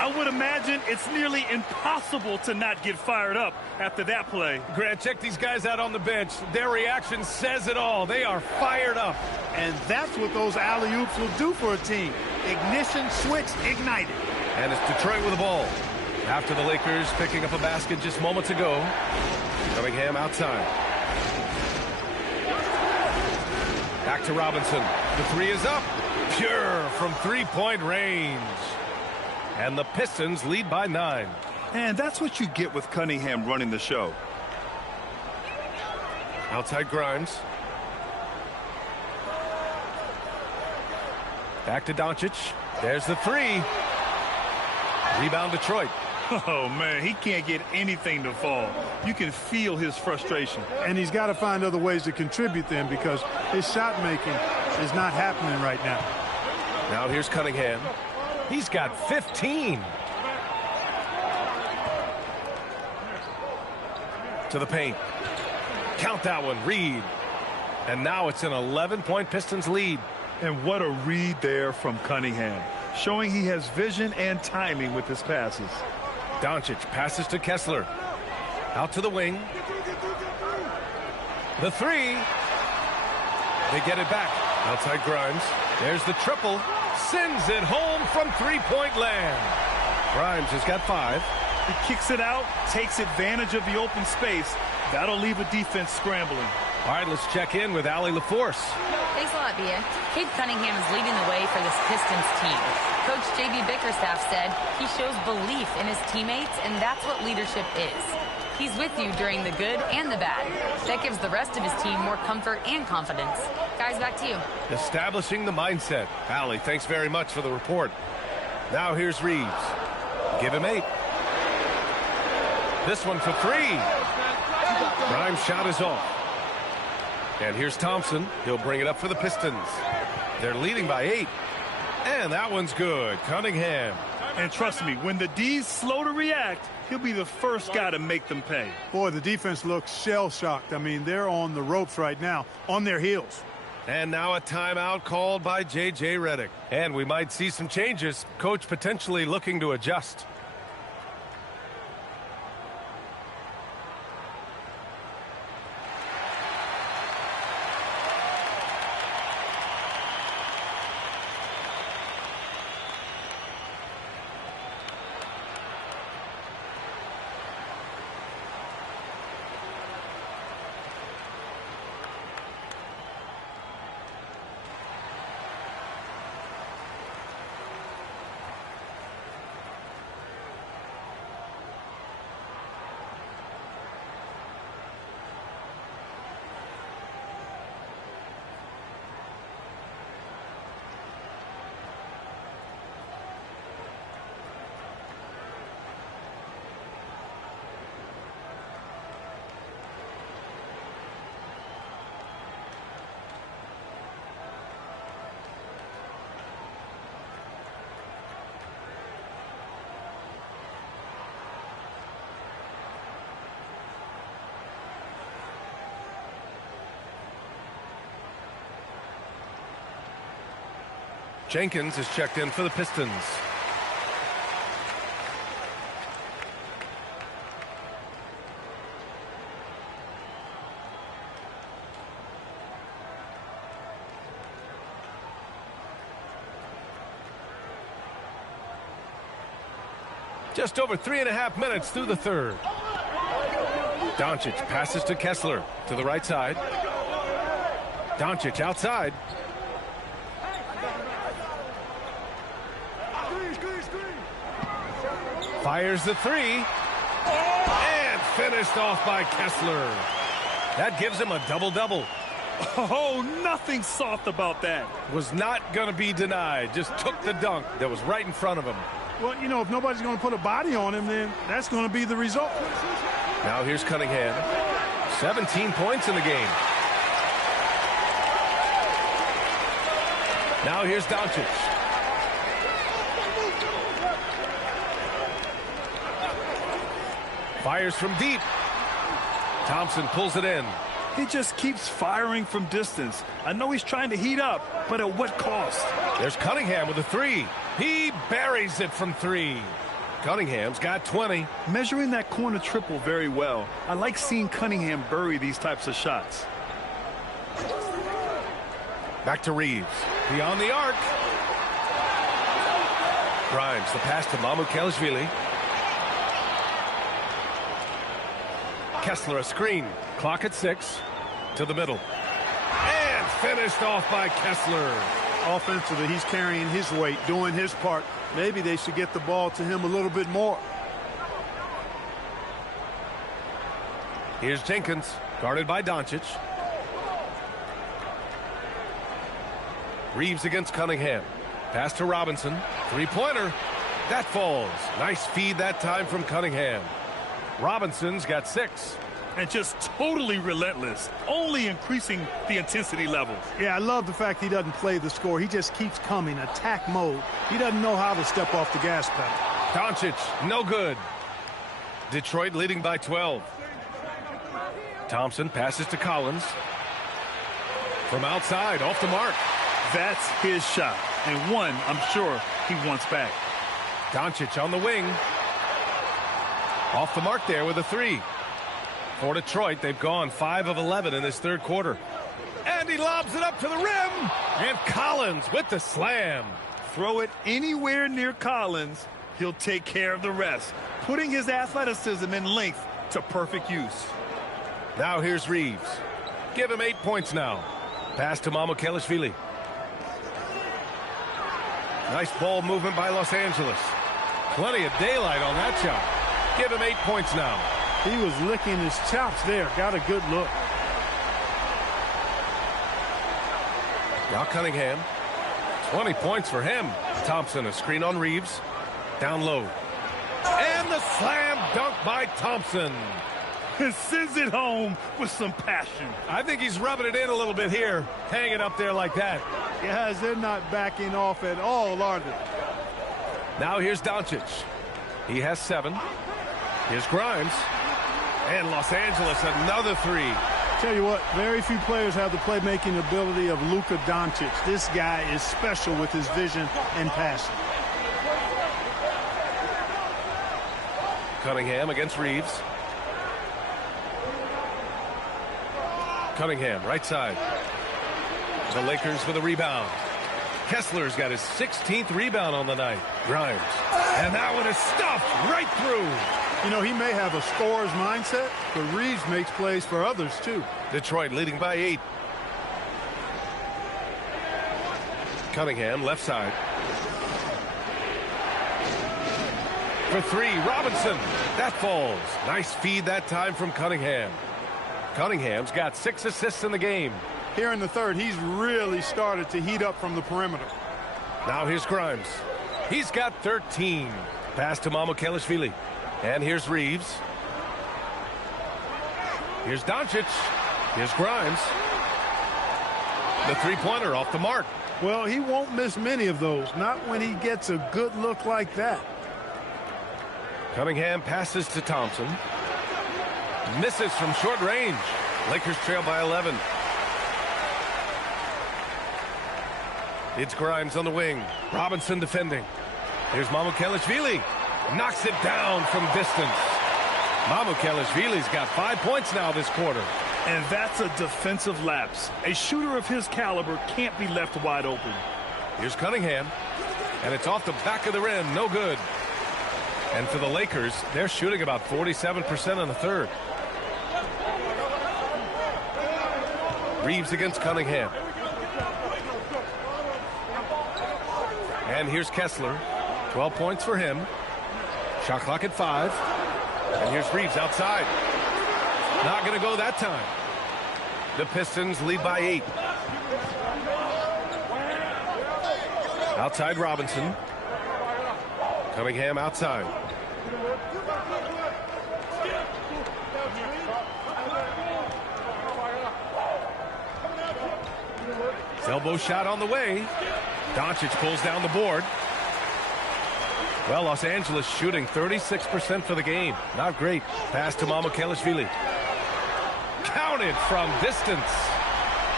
I would imagine it's nearly impossible to not get fired up after that play. Grant, check these guys out on the bench. Their reaction says it all. They are fired up. And that's what those alley-oops will do for a team. Ignition switch ignited. And it's Detroit with the ball. After the Lakers picking up a basket just moments ago. Cunningham outside. Back to Robinson. The 3 is up. Pure from three-point range. And the Pistons lead by 9. And that's what you get with Cunningham running the show. Outside Grimes. Back to Doncic. There's the 3. Rebound Detroit. Oh, man, he can't get anything to fall. You can feel his frustration. And he's got to find other ways to contribute them because his shot making is not happening right now. Now here's Cunningham. He's got 15. To the paint. Count that one, Reed. And now it's an 11-point Pistons lead. And what a read there from Cunningham, showing he has vision and timing with his passes. Doncic passes to Kessler. Out to the wing. The 3. They get it back. Outside Grimes. There's the triple. Sends it home from three-point land. Grimes has got 5. He kicks it out, takes advantage of the open space. That'll leave a defense scrambling. All right, let's check in with Allie LaForce. Thanks a lot, Bia. Cade Cunningham is leading the way for this Pistons team. Coach J.B. Bickerstaff said he shows belief in his teammates, and that's what leadership is. He's with you during the good and the bad. That gives the rest of his team more comfort and confidence. Guys, back to you. Establishing the mindset. Allie, thanks very much for the report. Now here's Reeves. Give him 8. This one for 3. Grimes' shot is off. And here's Thompson. He'll bring it up for the Pistons. They're leading by 8. And that one's good. Cunningham. And trust me, when the D's slow to react, he'll be the first guy to make them pay. Boy, the defense looks shell-shocked. I mean, they're on the ropes right now, on their heels. And now a timeout called by J.J. Redick. And we might see some changes. Coach potentially looking to adjust. Jenkins is checked in for the Pistons. Just over 3.5 minutes through the third. Doncic passes to Kessler to the right side. Doncic outside. Fires the three. And finished off by Kessler. That gives him a double-double. Oh, nothing soft about that. Was not going to be denied. Just took the dunk that was right in front of him. Well, you know, if nobody's going to put a body on him, then that's going to be the result. Now here's Cunningham. 17 points in the game. Now here's Doncic. Fires from deep. Thompson pulls it in. He just keeps firing from distance. I know he's trying to heat up, but at what cost? There's Cunningham with a three. He buries it from three. Cunningham's got 20. Measuring that corner triple very well. I like seeing Cunningham bury these types of shots. Back to Reeves. Beyond the arc. Grimes, the pass to Mamukelashvili. Kessler a screen. Clock at 6. To the middle. And finished off by Kessler. Offensively, he's carrying his weight, doing his part. Maybe they should get the ball to him a little bit more. Here's Jenkins, guarded by Doncic. Reeves against Cunningham. Pass to Robinson. Three-pointer. That falls. Nice feed that time from Cunningham. Robinson's got 6. And just totally relentless, only increasing the intensity levels. Yeah, I love the fact he doesn't play the score. He just keeps coming, attack mode. He doesn't know how to step off the gas pedal. Doncic, no good. Detroit leading by 12. Thompson passes to Collins. From outside, off the mark. That's his shot, and one I'm sure he wants back. Doncic on the wing. Off the mark there with a three. For Detroit, they've gone 5 of 11 in this third quarter. And he lobs it up to the rim. And Collins with the slam. Throw it anywhere near Collins, he'll take care of the rest, putting his athleticism and length to perfect use. Now here's Reeves. Give him 8 points now. Pass to Mamukelashvili. Nice ball movement by Los Angeles. Plenty of daylight on that shot. Give him 8 points now. He was licking his chops there. Got a good look. Now Cunningham. 20 points for him. Thompson, a screen on Reeves. Down low. And the slam dunk by Thompson. It sends it home with some passion. I think he's rubbing it in a little bit here. Hanging up there like that. Guys, they're not backing off at all, are they? Now here's Doncic. He has 7. Here's Grimes. And Los Angeles, another three. Tell you what, very few players have the playmaking ability of Luka Doncic. This guy is special with his vision and passing. Cunningham against Reeves. Cunningham, right side. The Lakers with a rebound. Kessler's got his 16th rebound on the night. Grimes. And that one is stuffed right through. You know, he may have a scorer's mindset, but Reeves makes plays for others, too. Detroit leading by 8. Cunningham, left side. For 3, Robinson. That falls. Nice feed that time from Cunningham. Cunningham's got 6 assists in the game. Here in the third, he's really started to heat up from the perimeter. Now here's Grimes. He's got 13. Pass to Mamukelashvili. And here's Reeves. Here's Doncic. Here's Grimes. The three-pointer off the mark. Well, he won't miss many of those. Not when he gets a good look like that. Cunningham passes to Thompson. Misses from short range. Lakers trail by 11. It's Grimes on the wing. Robinson defending. Here's Mamukelashvili. Knocks it down from distance. Mamukelashvili's got 5 points now this quarter. And that's a defensive lapse. A shooter of his caliber can't be left wide open. Here's Cunningham. And it's off the back of the rim. No good. And for the Lakers, they're shooting about 47% in the third. Reeves against Cunningham. And here's Kessler. 12 points for him. Shot clock at 5. And here's Reeves outside. Not going to go that time. The Pistons lead by 8. Outside Robinson. Cunningham outside. Elbow shot on the way. Doncic pulls down the board. Well, Los Angeles shooting 36% for the game. Not great. Pass to Mamukelashvili. Counted from distance.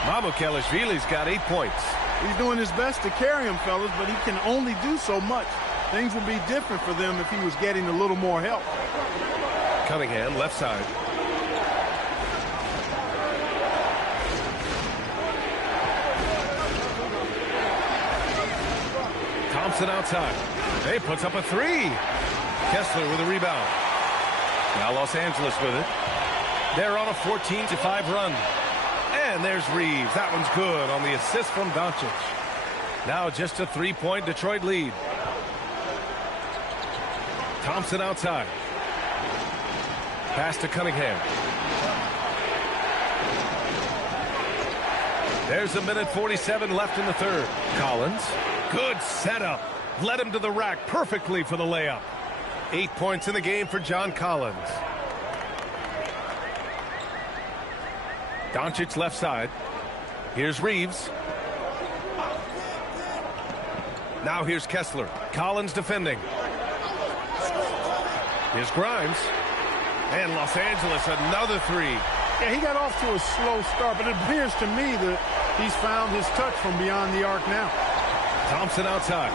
Mamukelashvili's got 8 points. He's doing his best to carry him, fellas, but he can only do so much. Things would be different for them if he was getting a little more help. Cunningham, left side. Thompson outside. He puts up a 3. Kessler with a rebound. Now Los Angeles with it. They're on a 14-5 run. And there's Reeves. That one's good on the assist from Doncic. Now just a 3-point Detroit lead. Thompson outside. Pass to Cunningham. There's a minute 47 left in the third. Collins. Good setup. Led him to the rack perfectly for the layup. 8 points in the game for John Collins. Doncic left side. Here's Reeves. Now here's Kessler. Collins defending. Here's Grimes. And Los Angeles another 3. Yeah, he got off to a slow start, but it appears to me that he's found his touch from beyond the arc now. Thompson outside.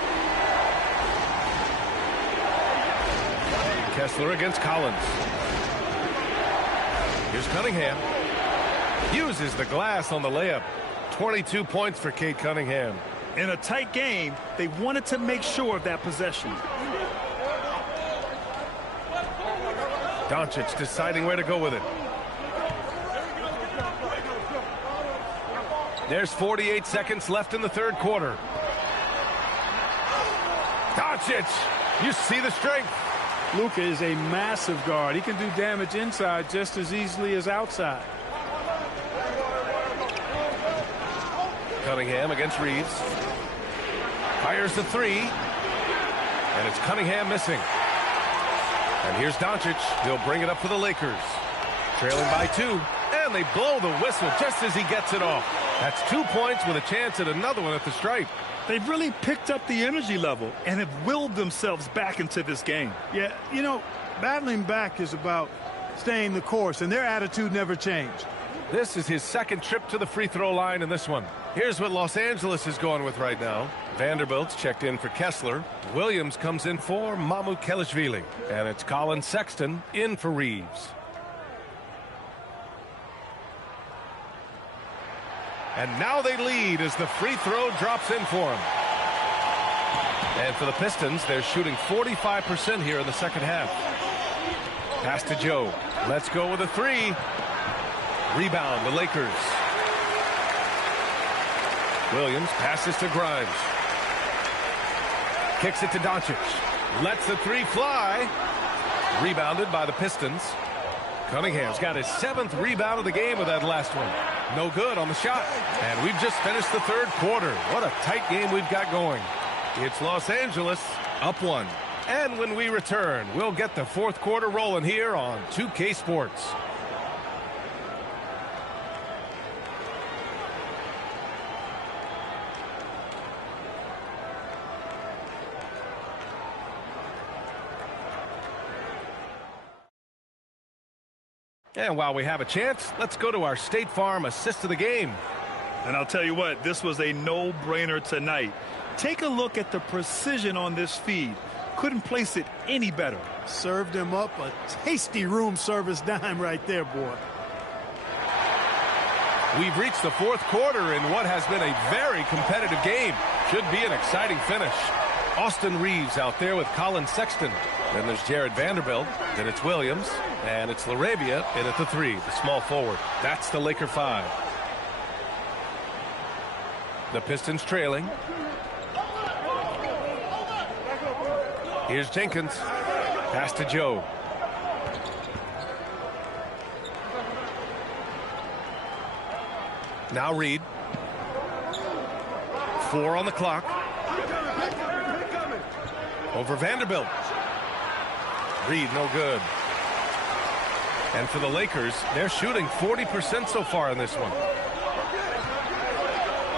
Kessler against Collins. Here's Cunningham. Uses the glass on the layup. 22 points for Cade Cunningham. In a tight game, they wanted to make sure of that possession. Doncic deciding where to go with it. There's 48 seconds left in the third quarter. Doncic, you see the strength. Luka is a massive guard. He can do damage inside just as easily as outside. Cunningham against Reeves. Fires the 3. And it's Cunningham missing. And here's Doncic. He'll bring it up for the Lakers. Trailing by 2. And they blow the whistle just as he gets it off. That's 2 points with a chance at another one at the stripe. They've really picked up the energy level and have willed themselves back into this game. Yeah, you know, battling back is about staying the course, and their attitude never changed. This is his second trip to the free throw line in this one. Here's what Los Angeles is going with right now. Vanderbilt's checked in for Kessler. Williams comes in for Mamukelashvili. And it's Colin Sexton in for Reeves. And now they lead as the free throw drops in for them. And for the Pistons, they're shooting 45% here in the second half. Pass to Joe. Let's go with a 3. Rebound, the Lakers. Williams passes to Grimes. Kicks it to Doncic. Lets the 3 fly. Rebounded by the Pistons. Cunningham's got his 7th rebound of the game with that last one. No good on the shot. And we've just finished the third quarter. What a tight game we've got going. It's Los Angeles up 1. And when we return, we'll get the fourth quarter rolling here on 2K Sports. And while we have a chance, let's go to our State Farm assist of the game. And I'll tell you what, this was a no-brainer tonight. Take a look at the precision on this feed. Couldn't place it any better. Served him up a tasty room service dime right there, boy. We've reached the fourth quarter in what has been a very competitive game. Should be an exciting finish. Austin Reeves out there with Colin Sexton. Then there's Jared Vanderbilt. Then it's Williams. And it's LaRavia in at the 3, the small forward. That's the Laker 5. The Pistons trailing. Here's Jenkins. Pass to Joe. Now Reed. 4 on the clock. Over Vanderbilt. Reed, no good. And for the Lakers, they're shooting 40% so far in this one.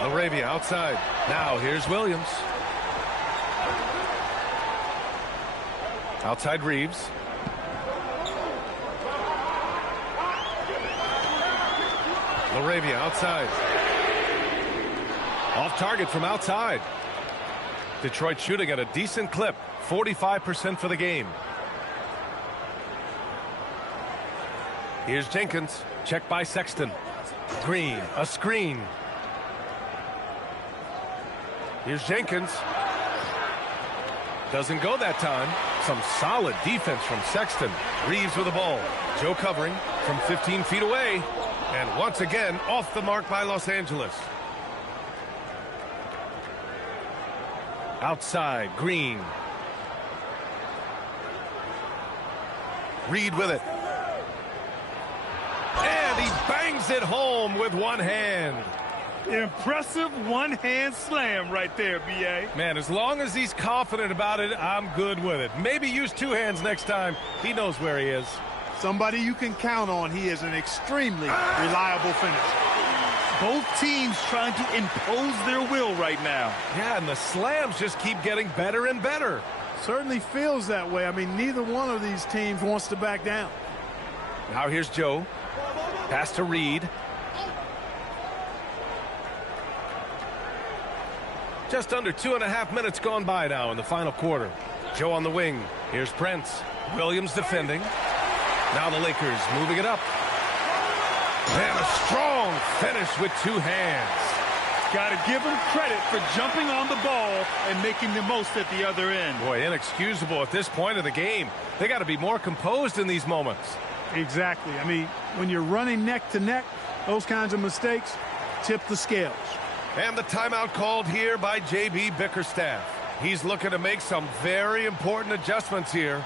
LaRavia outside. Now here's Williams. Outside Reeves. LaRavia outside. Off target from outside. Detroit shooting at a decent clip. 45% for the game. Here's Jenkins. Checked by Sexton. Green. A screen. Here's Jenkins. Doesn't go that time. Some solid defense from Sexton. Reeves with the ball. Joe covering from 15 feet away. And once again, off the mark by Los Angeles. Outside, Green. Reed with it. And he bangs it home with one hand. Impressive one-hand slam right there, B.A. Man, as long as he's confident about it, I'm good with it. Maybe use 2 hands next time. He knows where he is. Somebody you can count on. He is an extremely reliable finisher. Both teams trying to impose their will right now. Yeah, and the slams just keep getting better and better. Certainly feels that way. I mean, neither one of these teams wants to back down. Now here's Joe. Pass to Reed. Just under 2.5 minutes gone by now in the final quarter. Joe on the wing. Here's Prince. Williams defending. Now the Lakers moving it up. And a strong finish with 2 hands. Got to give him credit for jumping on the ball and making the most at the other end. Boy, inexcusable at this point of the game. They got to be more composed in these moments. Exactly. I mean, when you're running neck to neck, those kinds of mistakes tip the scales. And the timeout called here by J.B. Bickerstaff. He's looking to make some very important adjustments here.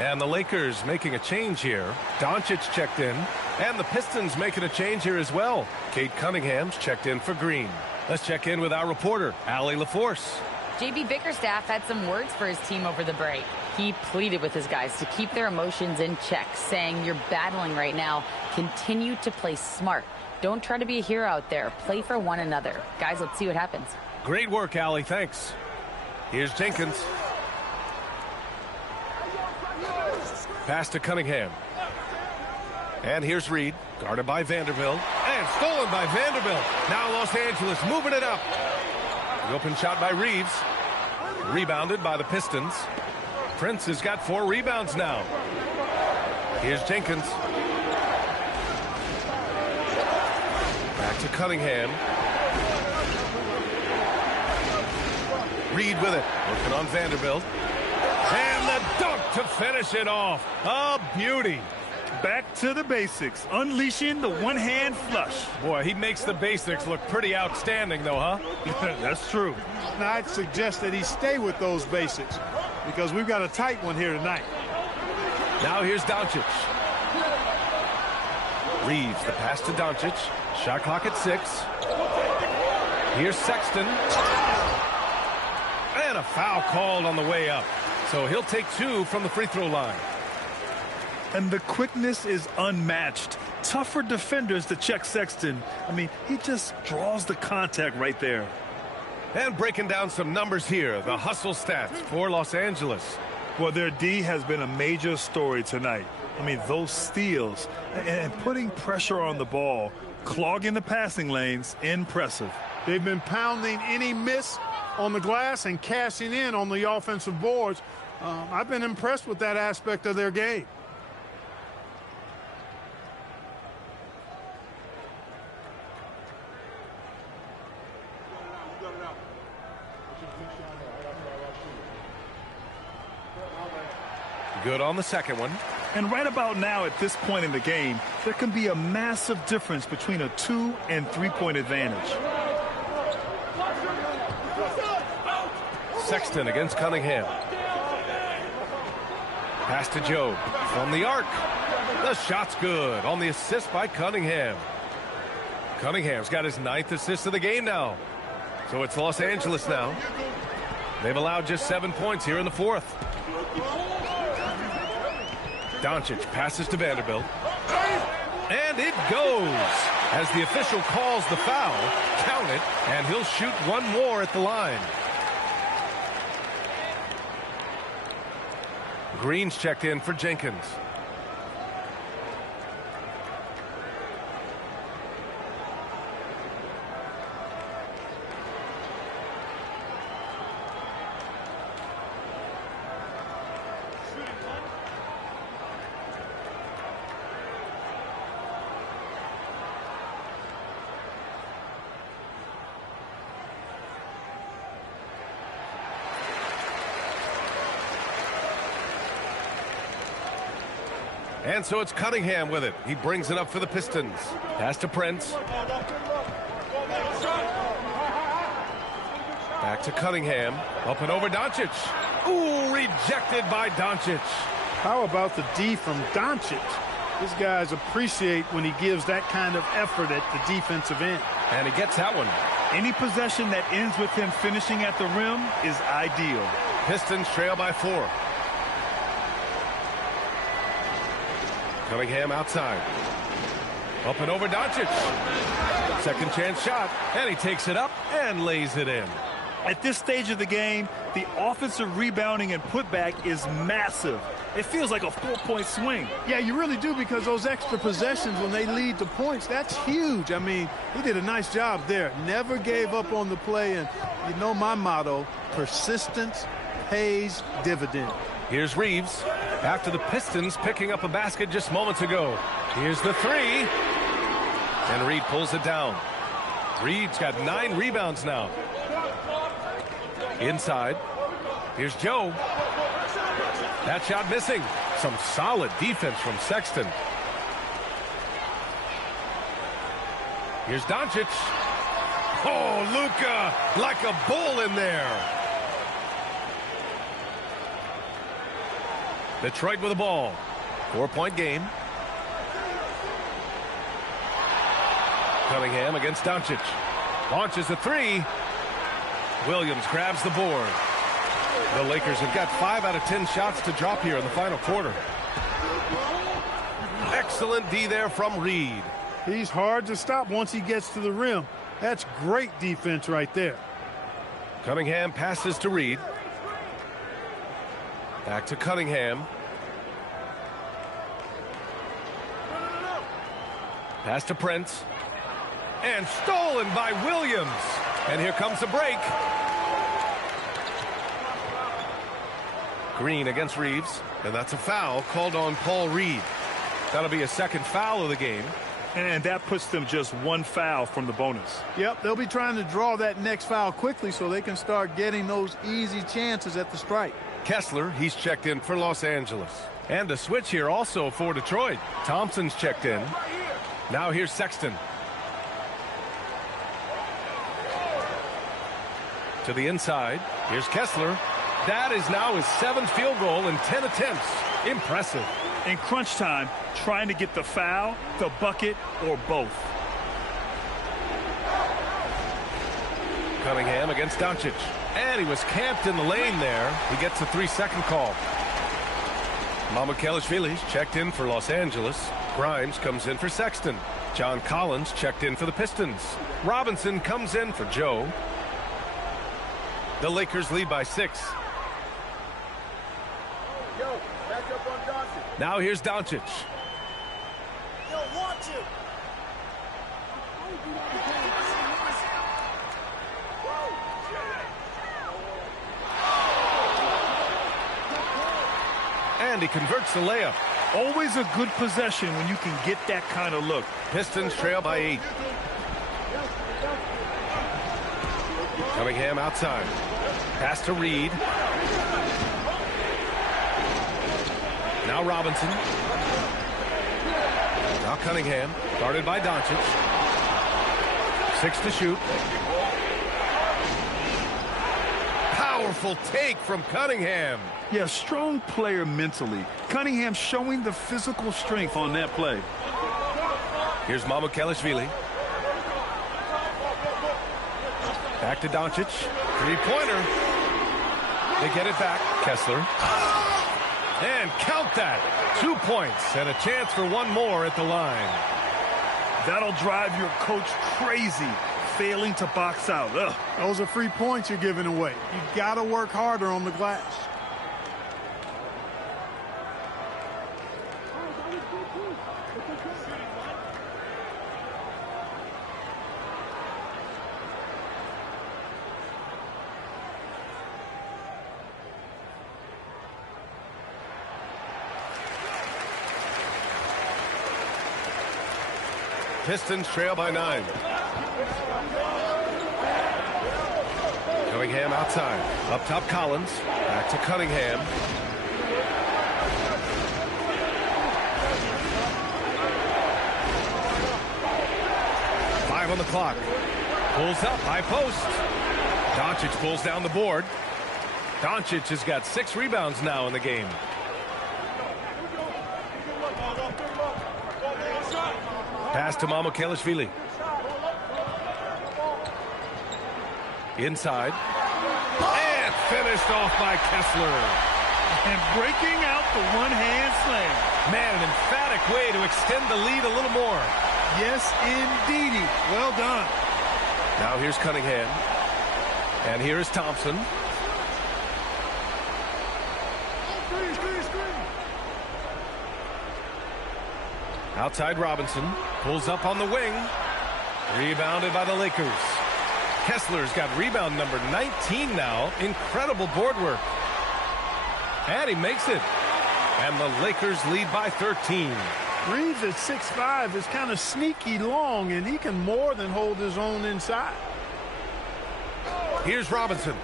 And the Lakers making a change here. Doncic checked in. And the Pistons making a change here as well. Cade Cunningham's checked in for Green. Let's check in with our reporter, Allie LaForce. J.B. Bickerstaff had some words for his team over the break. He pleaded with his guys to keep their emotions in check, saying, "You're battling right now. Continue to play smart. Don't try to be a hero out there. Play for one another." Guys, let's see what happens. Great work, Allie. Thanks. Here's Jenkins. Pass to Cunningham. And here's Reed, guarded by Vanderbilt. And stolen by Vanderbilt. Now Los Angeles moving it up. The open shot by Reeves. Rebounded by the Pistons. Prince has got 4 rebounds now. Here's Jenkins. Back to Cunningham. Reed with it. Working on Vanderbilt. And the dunk to finish it off. A beauty. Back to the basics, unleashing the one-hand flush. Boy, he makes the basics look pretty outstanding, though, huh? That's true. Now, I'd suggest that he stay with those basics because we've got a tight one here tonight. Now here's Doncic. Reeves, the pass to Doncic. Shot clock at 6. Here's Sexton. And a foul called on the way up. So he'll take 2 from the free throw line. And the quickness is unmatched. Tough for defenders to check Sexton. I mean, he just draws the contact right there. And breaking down some numbers here, the hustle stats for Los Angeles. Well, their D has been a major story tonight. I mean, those steals and putting pressure on the ball, clogging the passing lanes, impressive. They've been pounding any miss on the glass and cashing in on the offensive boards. I've been impressed with that aspect of their game. Good on the second one. And right about now, at this point in the game, there can be a massive difference between a 2- and 3-point advantage. Sexton against Cunningham. Pass to Joe from the arc. The shot's good on the assist by Cunningham. Cunningham's got his 9th assist of the game now. So it's Los Angeles now. They've allowed just 7 points here in the 4th. Doncic passes to Vanderbilt. And it goes. As the official calls the foul, count it, and he'll shoot one more at the line. Green's checked in for Jenkins. And so it's Cunningham with it. He brings it up for the Pistons. Pass to Prince. Back to Cunningham. Up and over Doncic. Ooh, rejected by Doncic. How about the D from Doncic? These guys appreciate when he gives that kind of effort at the defensive end. And he gets that one. Any possession that ends with him finishing at the rim is ideal. Pistons trail by 4. Cunningham outside. Up and over Doncic. Second chance shot. And he takes it up and lays it in. At this stage of the game, the offensive rebounding and putback is massive. It feels like a 4-point swing. Yeah, you really do, because those extra possessions when they lead to points, that's huge. I mean, he did a nice job there. Never gave up on the play. And you know my motto, persistence pays dividends. Here's Reeves after the Pistons picking up a basket just moments ago. Here's the 3. And Reed pulls it down. Reed's got 9 rebounds now. Inside. Here's Joe. That shot missing. Some solid defense from Sexton. Here's Doncic. Oh, Luka, like a bull in there. Detroit with the ball. 4-point game. Cunningham against Doncic. Launches a 3. Williams grabs the board. The Lakers have got 5 out of 10 shots to drop here in the final quarter. Excellent D there from Reed. He's hard to stop once he gets to the rim. That's great defense right there. Cunningham passes to Reed. Back to Cunningham. Pass to Prince. And stolen by Williams. And here comes the break. Green against Reeves. And that's a foul called on Paul Reed. That'll be a second foul of the game. And that puts them just one foul from the bonus. Yep, they'll be trying to draw that next foul quickly so they can start getting those easy chances at the strike. Kessler, he's checked in for Los Angeles. And a switch here also for Detroit. Thompson's checked in. Now here's Sexton. To the inside. Here's Kessler. That is now his 7th field goal in 10 attempts. Impressive. In crunch time, trying to get the foul, the bucket, or both. Cunningham against Doncic. And he was camped in the lane there. He gets a 3-second call. Mamukelashvili's checked in for Los Angeles. Grimes comes in for Sexton. John Collins checked in for the Pistons. Robinson comes in for Joe. The Lakers lead by 6. Now here's Doncic. And he converts the layup. Always a good possession when you can get that kind of look. Pistons trail by 8. Cunningham outside. Pass to Reed. Now Robinson. Now Cunningham. Guarded by Doncic. 6 to shoot. Powerful take from Cunningham. Yeah, strong player mentally. Cunningham showing the physical strength on that play. Here's Mamukelashvili. Back to Doncic. 3-pointer. They get it back. Kessler. And count that. 2 points and a chance for one more at the line. That'll drive your coach crazy, failing to box out. Ugh. Those are free points you're giving away. You got to work harder on the glass. Pistons trail by 9. Cunningham outside. Up top Collins. Back to Cunningham. Five on the clock. Pulls up. High post. Doncic pulls down the board. Doncic has got 6 rebounds now in the game. Pass to Mamukelashvili. Inside. And finished off by Kessler. And breaking out the one-hand slam. Man, an emphatic way to extend the lead a little more. Yes, indeedy. Well done. Now here's Cunningham. And here's Thompson. Outside Robinson. Pulls up on the wing. Rebounded by the Lakers. Kessler's got rebound number 19 now. Incredible board work. And he makes it. And the Lakers lead by 13. Reeves at 6'5" is kind of sneaky long, and he can more than hold his own inside. Here's Robinson.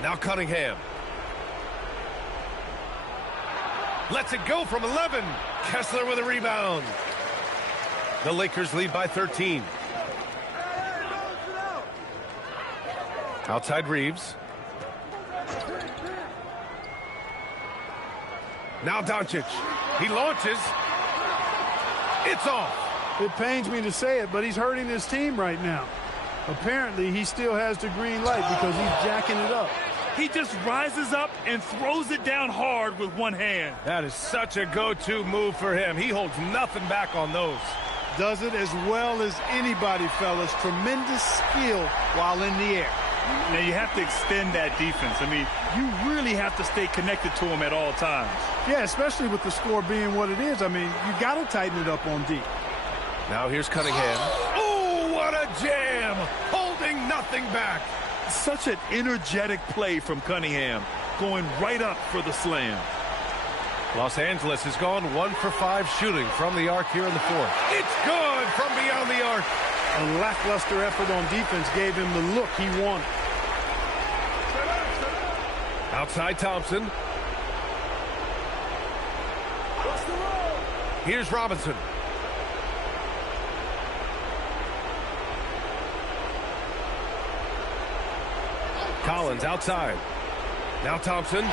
Now Cunningham. Lets it go from 11. Kessler with a rebound. The Lakers lead by 13. Outside Reeves. Now Doncic. He launches. It's off. It pains me to say it, but he's hurting his team right now. Apparently, he still has the green light because he's jacking it up. He just rises up and throws it down hard with one hand. That is such a go-to move for him. He holds nothing back on those. Does it as well as anybody, fellas. Tremendous skill while in the air. Now, you have to extend that defense. I mean, you really have to stay connected to him at all times. Yeah, especially with the score being what it is. I mean, you got to tighten it up on D. Now here's Cunningham. Oh, what a jam! Holding nothing back. Such an energetic play from Cunningham, going right up for the slam. Los Angeles has gone 1 for 5 shooting from the arc here in the fourth. It's good from beyond the arc. A lackluster effort on defense gave him the look he wanted. Outside Thompson. Here's Robinson. Collins outside. Now Thompson.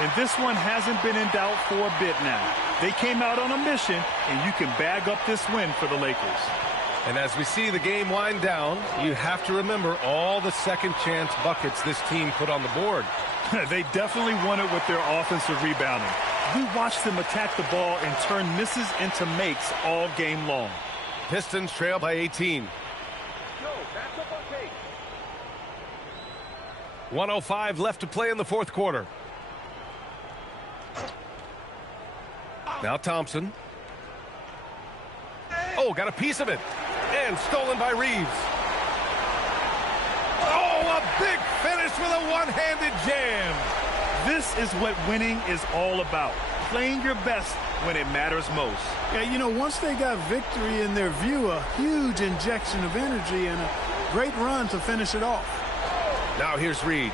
And this one hasn't been in doubt for a bit now. They came out on a mission, and you can bag up this win for the Lakers. And as we see the game wind down, you have to remember all the second chance buckets this team put on the board. They definitely won it with their offensive rebounding. We watched them attack the ball and turn misses into makes all game long. Pistons trail by 18. 1:05 left to play in the fourth quarter. Now Thompson. Oh, got a piece of it. And stolen by Reeves. Oh, a big finish with a one-handed jam. This is what winning is all about. Playing your best when it matters most. Yeah, you know, once they got victory in their view, a huge injection of energy and a great run to finish it off. Now here's Reed.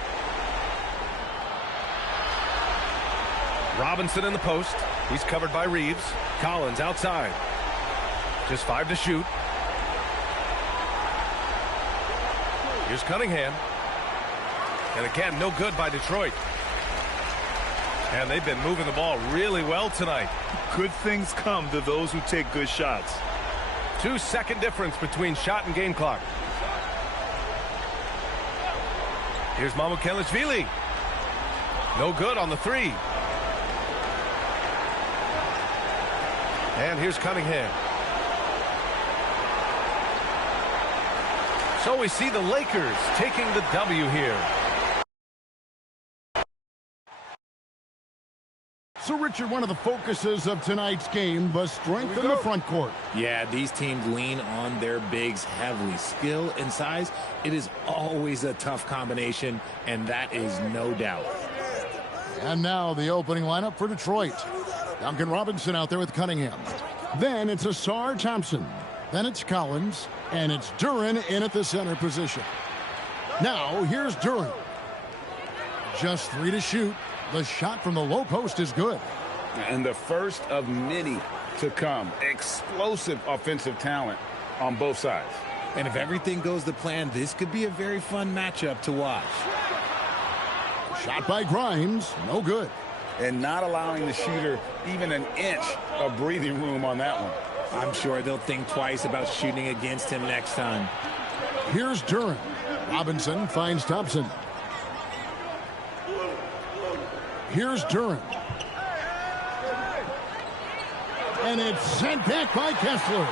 Robinson in the post. He's covered by Reeves. Collins outside. Just 5 to shoot. Here's Cunningham. And again, no good by Detroit. And they've been moving the ball really well tonight. Good things come to those who take good shots. 2-second difference between shot and game clock. Here's Mamukelashvili. No good on the 3. And here's Cunningham. So we see the Lakers taking the W here. So, Richard, one of the focuses of tonight's game was strength in the front court. Yeah, these teams lean on their bigs heavily. Skill and size, it is always a tough combination, and that is no doubt. And now the opening lineup for Detroit. Duncan Robinson out there with Cunningham. Then it's Asar Thompson. Then it's Collins. And it's Duren in at the center position. Now, here's Duren. Just 3 to shoot. The shot from the low post is good. And the first of many to come. Explosive offensive talent on both sides. And if everything goes to plan, this could be a very fun matchup to watch. Shot by Grimes. No good. And not allowing the shooter even an inch of breathing room on that one. I'm sure they'll think twice about shooting against him next time. Here's Duren. Robinson finds Thompson. Here's Duren. And it's sent back by Kessler.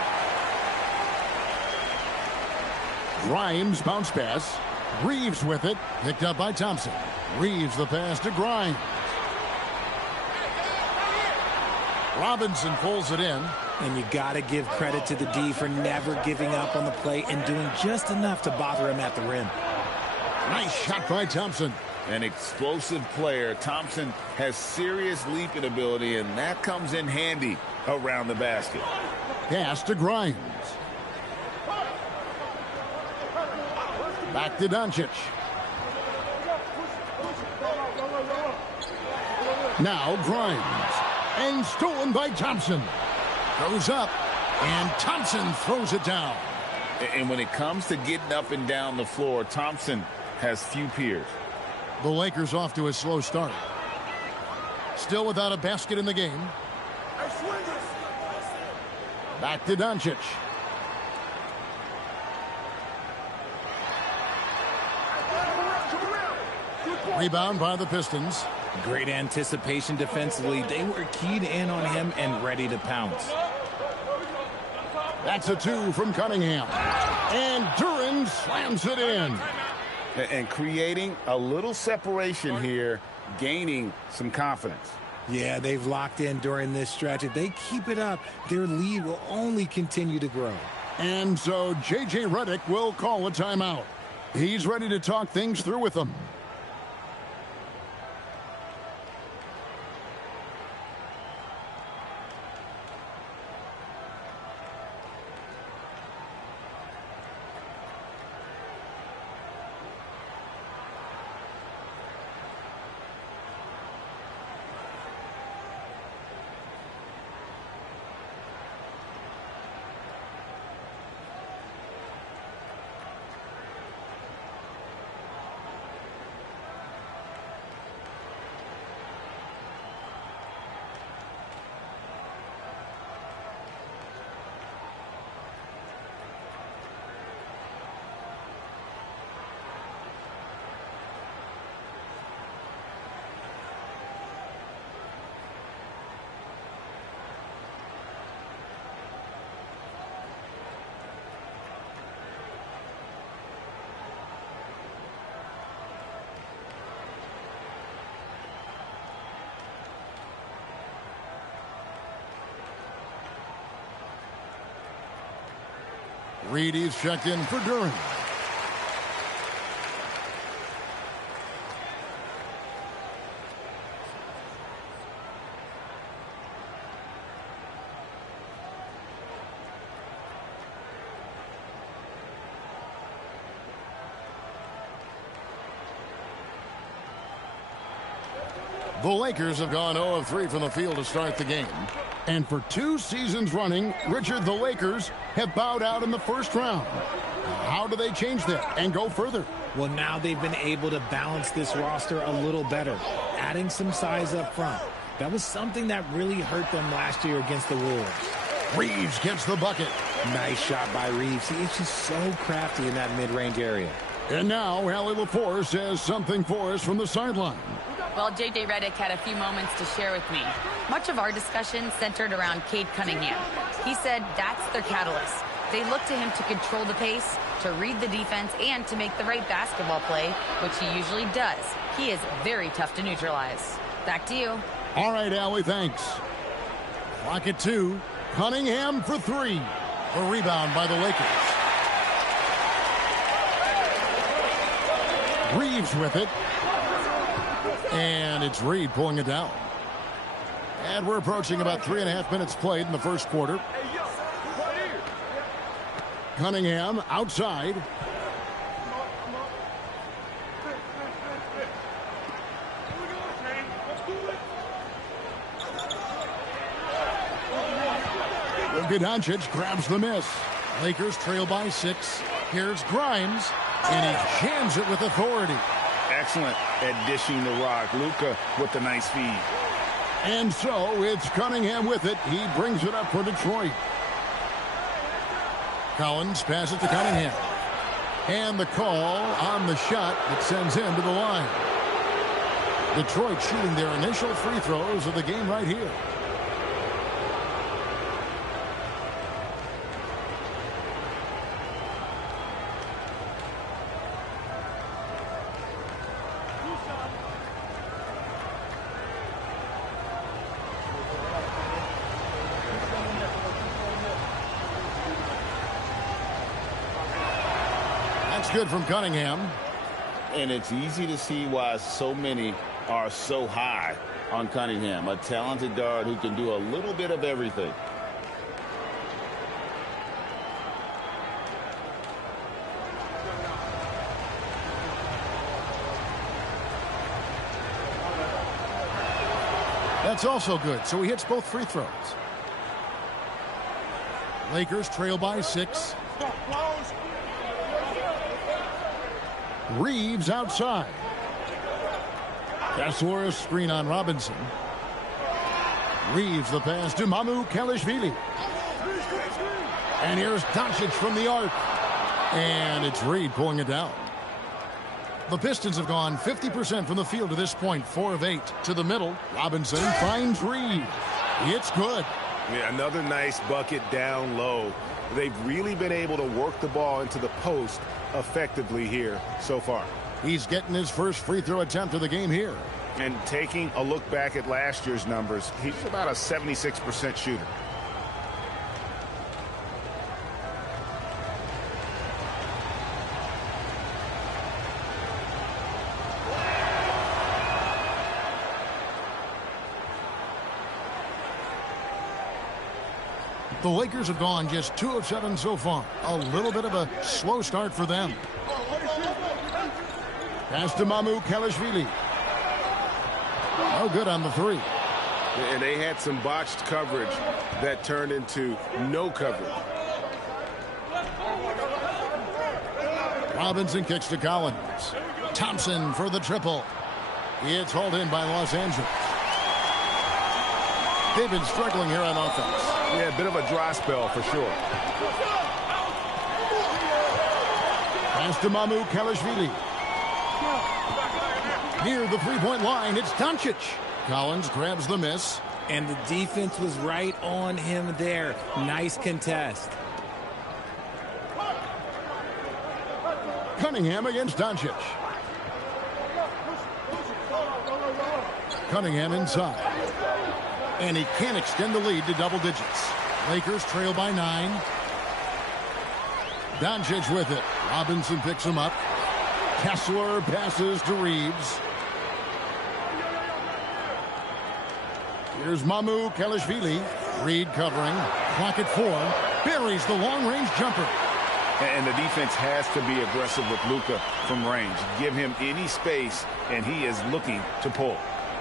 Grimes bounce pass. Reeves with it. Picked up by Thompson. Reeves the pass to Grimes. Robinson pulls it in. And you got to give credit to the D for never giving up on the play and doing just enough to bother him at the rim. Nice shot by Thompson. An explosive player. Thompson has serious leaping ability, and that comes in handy around the basket. Pass to Grimes. Back to Doncic. Now Grimes. And stolen by Thompson. Goes up. And Thompson throws it down. And when it comes to getting up and down the floor, Thompson has few peers. The Lakers off to a slow start. Still without a basket in the game. Back to Doncic. Rebound by the Pistons. Great anticipation defensively. They were keyed in on him and ready to pounce. That's a 2 from Cunningham. And Duren slams it in. And creating a little separation here, gaining some confidence. Yeah, they've locked in during this stretch. If they keep it up, their lead will only continue to grow. And so J.J. Redick will call a timeout. He's ready to talk things through with them. Reedy's checked in for Duran. The Lakers have gone 0 of 3 from the field to start the game. And for 2 seasons running, Richard, the Lakers have bowed out in the first round. How do they change that and go further? Well, now they've been able to balance this roster a little better, adding some size up front. That was something that really hurt them last year against the Wolves. Reeves gets the bucket. Nice shot by Reeves. He's just so crafty in that mid-range area. And now Allie LaForce has something for us from the sideline. Well, J.J. Redick had a few moments to share with me. Much of our discussion centered around Cade Cunningham. He said that's their catalyst. They look to him to control the pace, to read the defense, and to make the right basketball play, which he usually does. He is very tough to neutralize. Back to you. All right, Allie, thanks. Clock at 2. Cunningham for 3. The rebound by the Lakers. Reeves with it. And it's Reed pulling it down. And we're approaching about 3.5 minutes played in the first quarter. Cunningham outside. Doncic grabs the miss. Lakers trail by 6. Here's Grimes, and he jams it with authority. Excellent at dishing the rock. Luka with the nice feed. And so it's Cunningham with it. He brings it up for Detroit. Collins passes to Cunningham. And the call on the shot that sends him to the line. Detroit shooting their initial free throws of the game right here. Good from Cunningham. And it's easy to see why so many are so high on Cunningham. A talented guard who can do a little bit of everything. That's also good. So he hits both free throws. Lakers trail by 6. Reeves outside. Castle's screen on Robinson. Reeves the pass to Mamu Kelishvili. And here's Doncic from the arc. And it's Reed pulling it down. The Pistons have gone 50% from the field to this point. 4 of 8 to the middle. Robinson finds Reed. It's good. Yeah, another nice bucket down low. They've really been able to work the ball into the post effectively here so far. He's getting his first free throw attempt of the game here. And taking a look back at last year's numbers, he's about a 76% shooter. The Lakers have gone just 2 of 7 so far. A little bit of a slow start for them. Pass to Mamu Kelishvili. No good on the 3. And they had some botched coverage that turned into no coverage. Robinson kicks to Collins. Thompson for the triple. It's hauled in by Los Angeles. They've been struggling here on offense. Yeah, a bit of a dry spell for sure. Pass to Mamu Kelishvili. Near the three-point line, it's Doncic. Collins grabs the miss. And the defense was right on him there. Nice contest. Cunningham against Doncic. Cunningham inside. And he can't extend the lead to double digits. Lakers trail by 9. Doncic with it. Robinson picks him up. Kessler passes to Reeves. Here's Mamu Kelishvili. Reed covering. Clock at 4. Buries the long-range jumper. And the defense has to be aggressive with Luka from range. Give him any space, and he is looking to pull.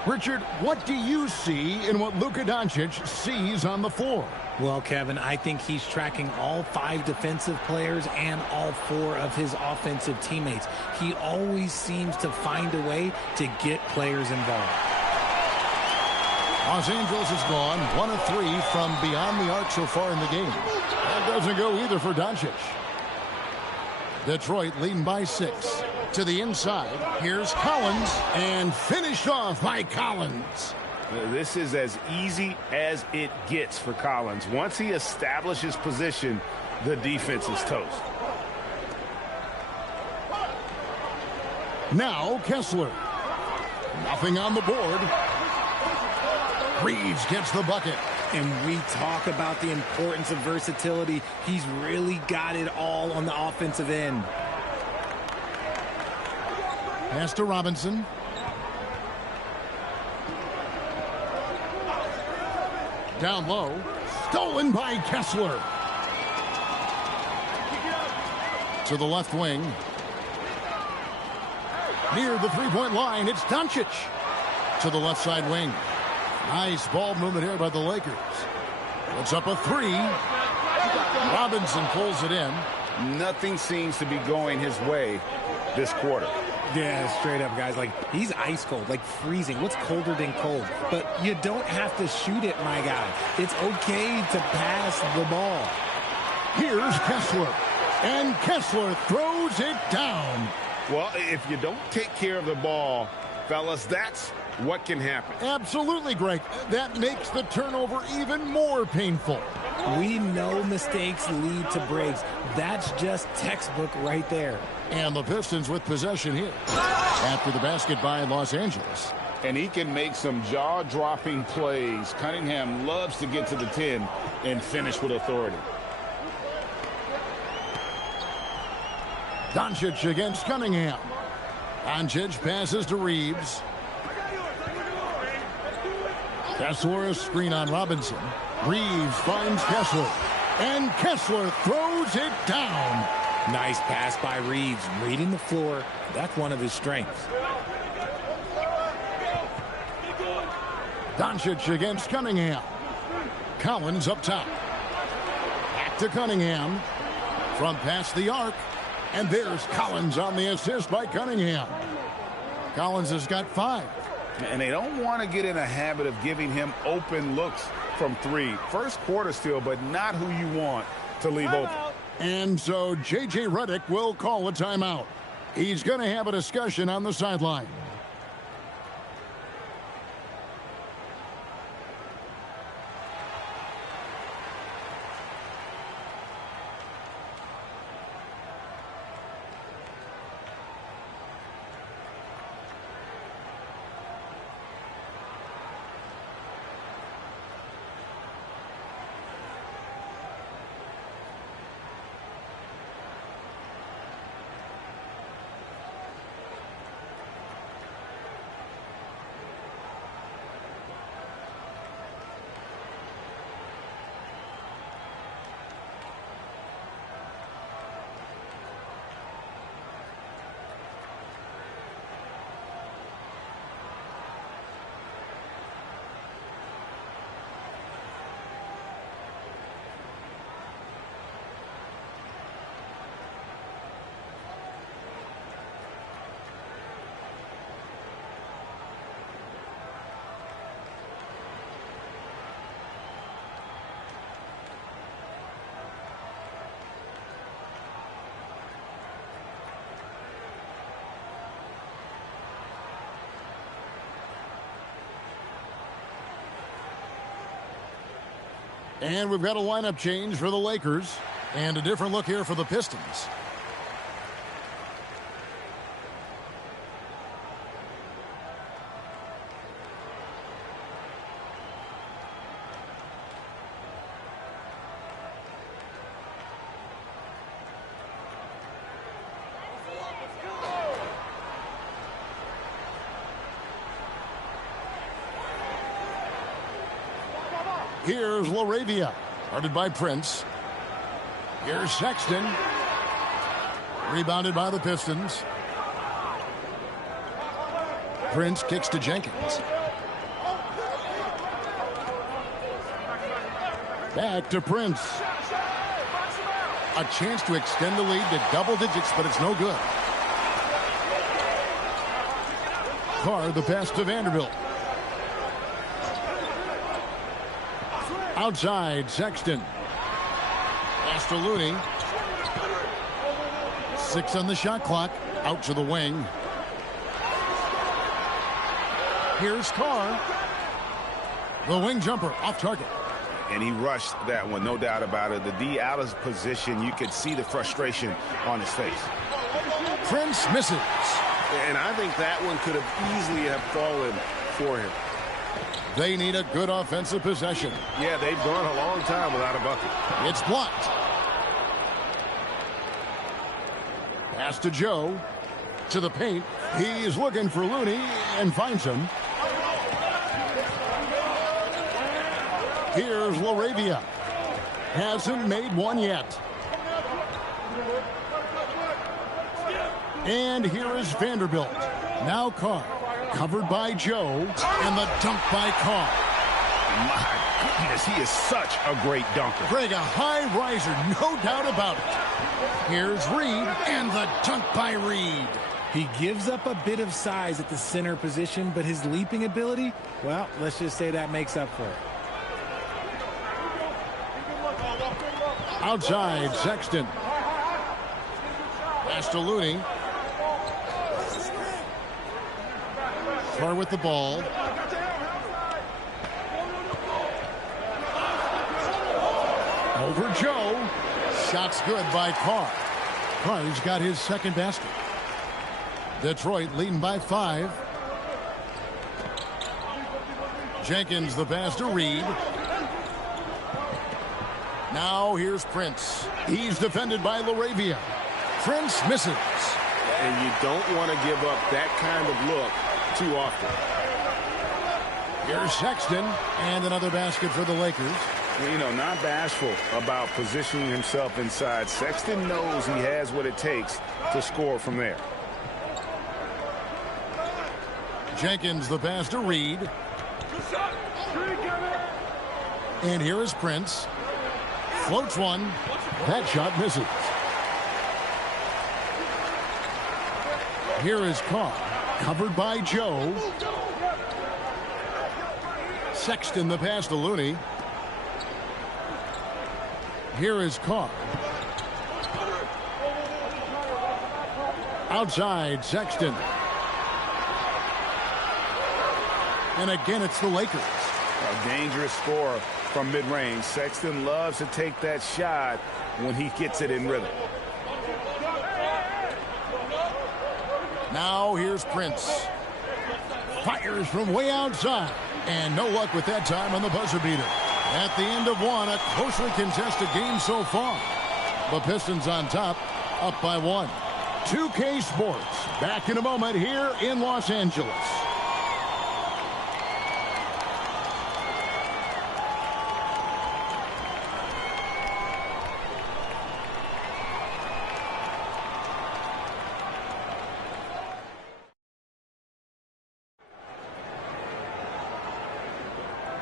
Richard, what do you see in what Luka Doncic sees on the floor? Well, Kevin, I think he's tracking all 5 defensive players and all 4 of his offensive teammates. He always seems to find a way to get players involved. Los Angeles is gone 1 of 3 from beyond the arc so far in the game. That doesn't go either for Doncic. Detroit leading by 6. To the inside, here's Collins, and finished off by Collins. This is as easy as it gets for Collins. Once he establishes position, the defense is toast. Now Kessler. Nothing on the board. Reeves gets the bucket. And we talk about the importance of versatility. He's really got it all on the offensive end. Pass to Robinson. Down low. Stolen by Kessler. To the left wing. Near the three-point line, it's Doncic. To the left side wing. Nice ball movement here by the Lakers. It's up a 3. Robinson pulls it in. Nothing seems to be going his way this quarter. Yeah, straight up, guys. Like, he's ice cold, like freezing. What's colder than cold? But you don't have to shoot it, my guy. It's okay to pass the ball. Here's Kessler. And Kessler throws it down. Well, if you don't take care of the ball, fellas, that's what can happen. Absolutely, Greg. That makes the turnover even more painful. We know mistakes lead to breaks. That's just textbook right there. And the Pistons with possession here. After the basket by Los Angeles. And he can make some jaw-dropping plays. Cunningham loves to get to the 10 and finish with authority. Doncic against Cunningham. Doncic passes to Reeves. Kessler, a screen on Robinson. Reeves finds Kessler. And Kessler throws it down. Nice pass by Reeves. Reading the floor. That's one of his strengths. Doncic against Cunningham. Collins up top. Back to Cunningham. From past the arc. And there's Collins on the assist by Cunningham. Collins has got 5. And they don't want to get in a habit of giving him open looks from 3. First quarter still, but not who you want to leave open. And so J.J. Redick will call a timeout. He's going to have a discussion on the sideline. And we've got a lineup change for the Lakers. And a different look here for the Pistons. Here's LaRavia, guarded by Prince. Here's Sexton. Rebounded by the Pistons. Prince kicks to Jenkins. Back to Prince. A chance to extend the lead to double digits, but it's no good. Carr, the pass to Vanderbilt. Outside, Sexton. Pass to Looney. 6 on the shot clock. Out to the wing. Here's Carr. The wing jumper off target. And he rushed that one, no doubt about it. The D out of position, you could see the frustration on his face. Prince misses. And I think that one could have easily have fallen for him. They need a good offensive possession. Yeah, they've gone a long time without a bucket. It's blocked. Pass to Joe. To the paint. He's looking for Looney and finds him. Here's LaRavia. Hasn't made one yet. And here is Vanderbilt. Now Carr. Covered by Joe. And the dunk by Carr. My goodness, he is such a great dunker. Greg, a high riser, no doubt about it. Here's Reed. And the dunk by Reed. He gives up a bit of size at the center position, but his leaping ability, well, let's just say that makes up for it. Outside, Sexton. Pass to Looney. Carr with the ball. Over Joe. Shot's good by Carr. Carr's got his second basket. Detroit leading by 5. Jenkins the pass to Reed. Now here's Prince. He's defended by LaRavia. Prince misses. And you don't want to give up that kind of look too often. Here's Sexton. And another basket for the Lakers. You know, not bashful about positioning himself inside. Sexton knows he has what it takes to score from there. Jenkins the pass to Reed. And here is Prince. Floats one. That shot misses. Here is Carr. Covered by Joe. Sexton the pass to Looney. Here is Carr. Outside, Sexton. And again, it's the Lakers. A dangerous scorer from mid-range. Sexton loves to take that shot when he gets it in rhythm. Now here's Prince. Fires from way outside. And no luck with that time on the buzzer beater. At the end of one, a closely contested game so far. The Pistons on top, up by 1. 2K Sports, back in a moment here in Los Angeles.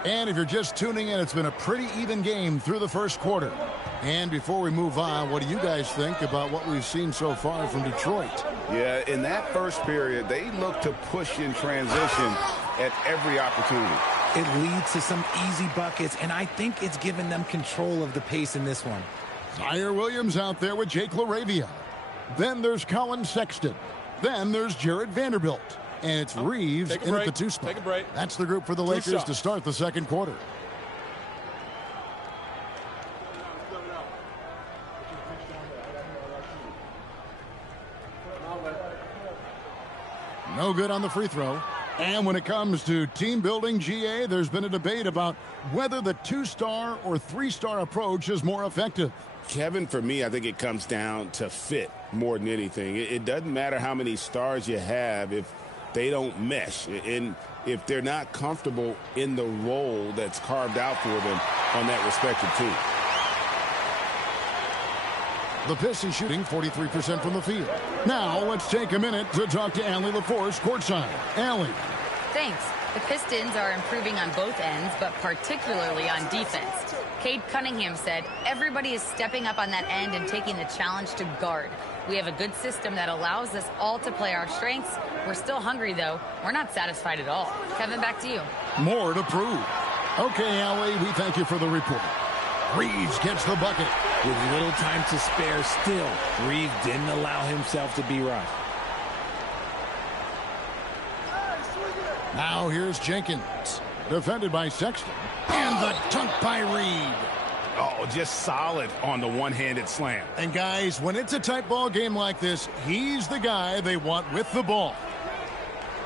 And if you're just tuning in, it's been a pretty even game through the first quarter. And before we move on, what do you guys think about what we've seen so far from Detroit? Yeah, in that first period, they look to push in transition at every opportunity. It leads to some easy buckets, and I think it's given them control of the pace in this one. Zaire Williams out there with Jake LaRavia. Then there's Colin Sexton. Then there's Jared Vanderbilt. And it's Reeves in at the 2 spot. Take a break. That's the group for the Lakers to start the second quarter. No good on the free throw. And when it comes to team building, GA, there's been a debate about whether the 2-star or 3-star approach is more effective. Kevin, for me, I think it comes down to fit. more than anything. It doesn't matter how many stars you have if they don't mesh, and if they're not comfortable in the role that's carved out for them on that respective team. The Pistons shooting 43% from the field. Now let's take a minute to talk to Allie LaForce courtside. Allie. Thanks. The Pistons are improving on both ends, but particularly on defense. Cade Cunningham said, everybody is stepping up on that end and taking the challenge to guard. We have a good system that allows us all to play our strengths. We're still hungry, though. We're not satisfied at all. Kevin, back to you. More to prove. Okay, Allie, we thank you for the report. Reeves gets the bucket. With little time to spare still, Reeves didn't allow himself to be rushed. Now here's Jenkins, defended by Sexton, and the dunk by Reed. Oh, just solid on the one-handed slam. And guys, when it's a tight ball game like this, he's the guy they want with the ball.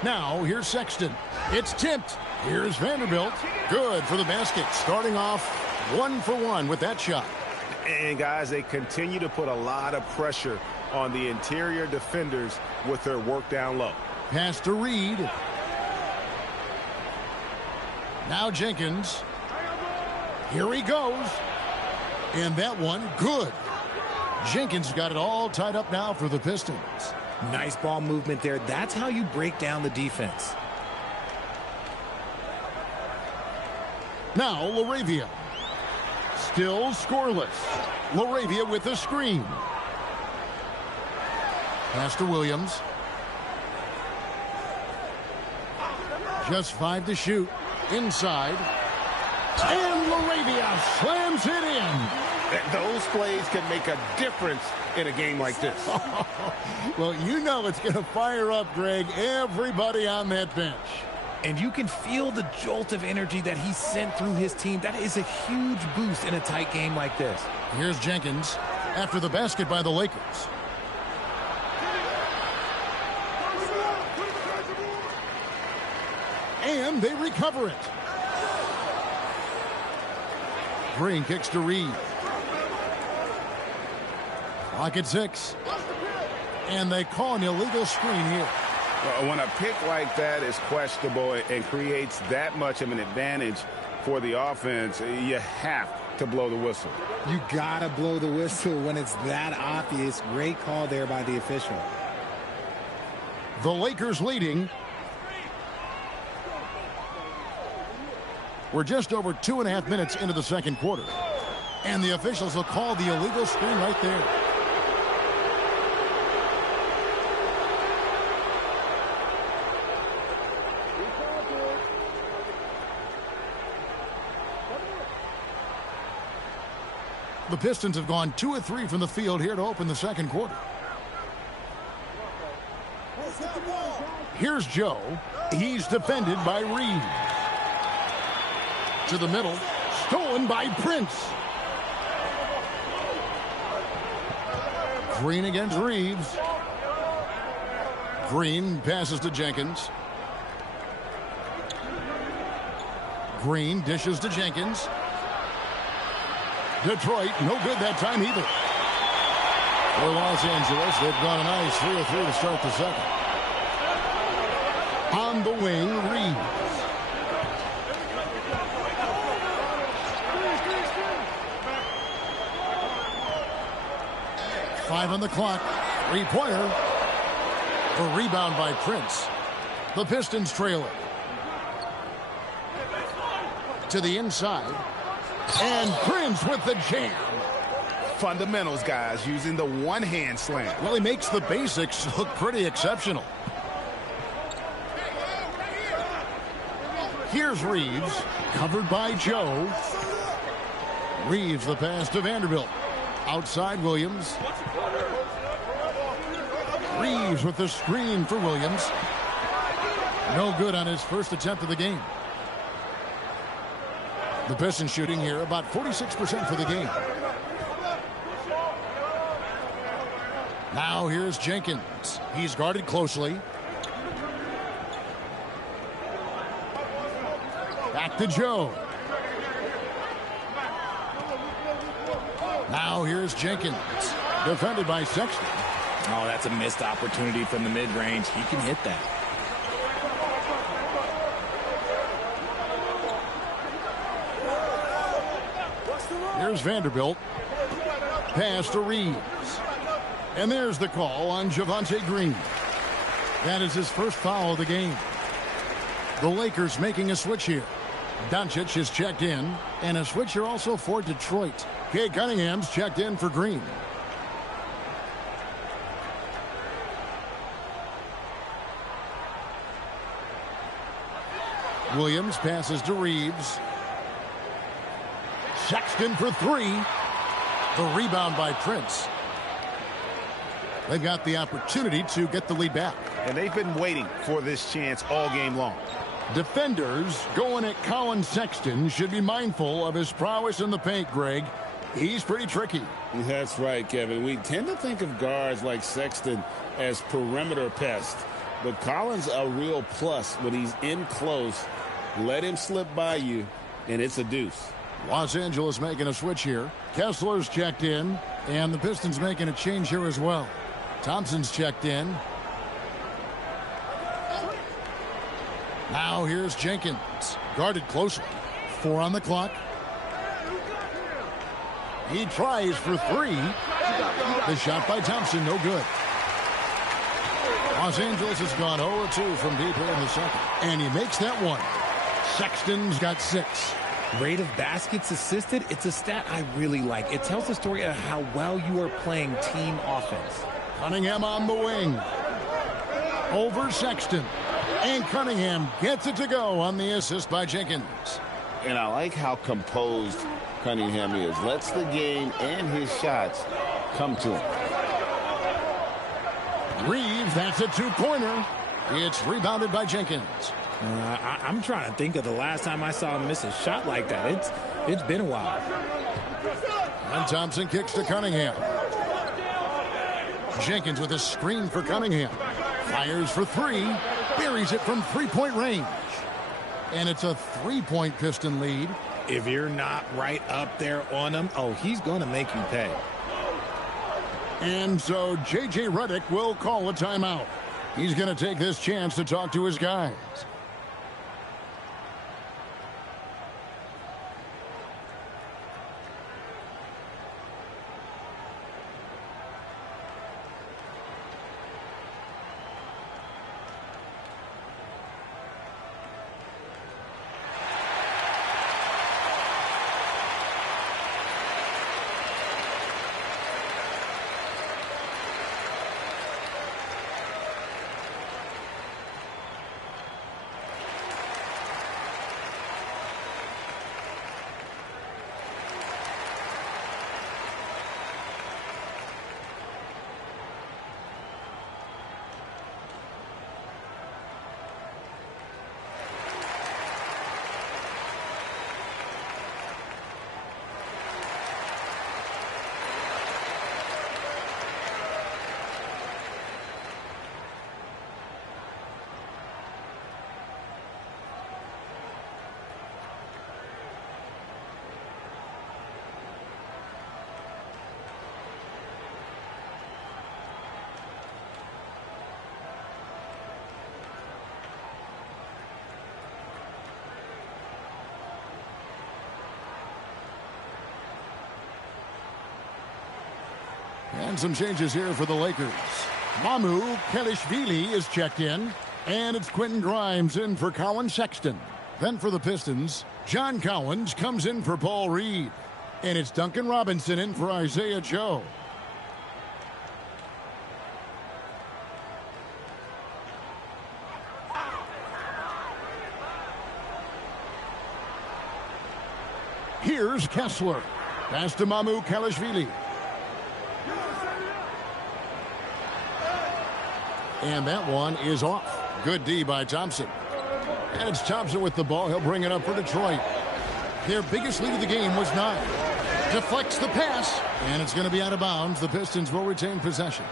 Now here's Sexton. It's tipped. Here's Vanderbilt. Good for the basket. Starting off 1 for 1 with that shot. And guys, they continue to put a lot of pressure on the interior defenders with their work down low. Pass to Reed. Now Jenkins. Here he goes. And that one, good. Jenkins got it all tied up now for the Pistons. Nice ball movement there. That's how you break down the defense. Now LaRavia. Still scoreless. LaRavia with the screen. Pass to Williams. Just 5 to shoot. Inside. And LaRavia slams it in. Those plays can make a difference in a game like this. Well, you know it's going to fire up, Greg, everybody on that bench. And you can feel the jolt of energy that he sent through his team. That is a huge boost in a tight game like this. Here's Jenkins after the basket by the Lakers. And they recover it. Green kicks to Reed. Clock at 6. And they call an illegal screen here. When a pick like that is questionable and creates that much of an advantage for the offense, you have to blow the whistle. You gotta blow the whistle when it's that obvious. Great call there by the official. The Lakers leading. We're just over 2.5 minutes into the second quarter. And the officials will call the illegal screen right there. The Pistons have gone 2 of 3 from the field here to open the second quarter. Here's Joe. He's defended by Reed. To the middle. Stolen by Prince. Green against Reeves. Green passes to Jenkins. Green dishes to Jenkins. Detroit, no good that time either. For Los Angeles, they've gone a nice 3 of 3 to start the second. On the wing, Reeves. Five on the clock. 3-pointer. The rebound by Prince. The Pistons trail it. To the inside. And Prince with the jam. Fundamentals, guys, using the one-hand slam. Well, he makes the basics look pretty exceptional. Here's Reeves, covered by Joe. Reeves the pass to Vanderbilt. Outside Williams. Reeves with the screen for Williams. No good on his first attempt of the game. The Pistons shooting here about 46% for the game. Now here's Jenkins. He's guarded closely. Back to Joe. Now here's Jenkins. Defended by Sexton. Oh, that's a missed opportunity from the mid-range. He can hit that. Here's Vanderbilt. Pass to Reeves. And there's the call on Javonte Green. That is his first foul of the game. The Lakers making a switch here. Doncic is checked in, and a switch here also for Detroit. Cade Cunningham's checked in for Green. Williams passes to Reeves. Sexton for three. The rebound by Prince. They've got the opportunity to get the lead back. And they've been waiting for this chance all game long. Defenders going at Colin Sexton should be mindful of his prowess in the paint, Greg. He's pretty tricky. That's right, Kevin. We tend to think of guards like Sexton as perimeter pests. But Collins a real plus when he's in close. Let him slip by you, and it's a deuce. Los Angeles making a switch here. Kessler's checked in, and the Pistons making a change here as well. Thompson's checked in. Now here's Jenkins. Guarded closely. 4 on the clock. He tries for 3. The shot by Thompson, no good. Los Angeles has gone 0-2 from deep here in the second. And he makes that one. Sexton's got 6. Rate of baskets assisted, it's a stat I really like. It tells the story of how well you are playing team offense. Cunningham on the wing. Over Sexton. And Cunningham gets it to go on the assist by Jenkins. And I like how composed Cunningham is. Lets the game and his shots come to him. Reeves, that's a 2-pointer. It's rebounded by Jenkins. I'm trying to think of the last time I saw him miss a shot like that. It's been a while. And Thompson kicks to Cunningham. Jenkins with a screen for Cunningham. Fires for 3. Buries it from 3-point range. And it's a 3-point Piston lead. If you're not right up there on him, oh, he's going to make you pay. And so J.J. Redick will call a timeout. He's going to take this chance to talk to his guys. And some changes here for the Lakers. Mamu Kelishvili is checked in. And it's Quentin Grimes in for Colin Sexton. Then for the Pistons, John Collins comes in for Paul Reed. And it's Duncan Robinson in for Isaiah Joe. Here's Kessler. Pass to Mamu Kelishvili. And that one is off. Good D by Thompson. And it's Thompson with the ball. He'll bring it up for Detroit. Their biggest lead of the game was 9. Deflects the pass. And it's going to be out of bounds. The Pistons will retain possession.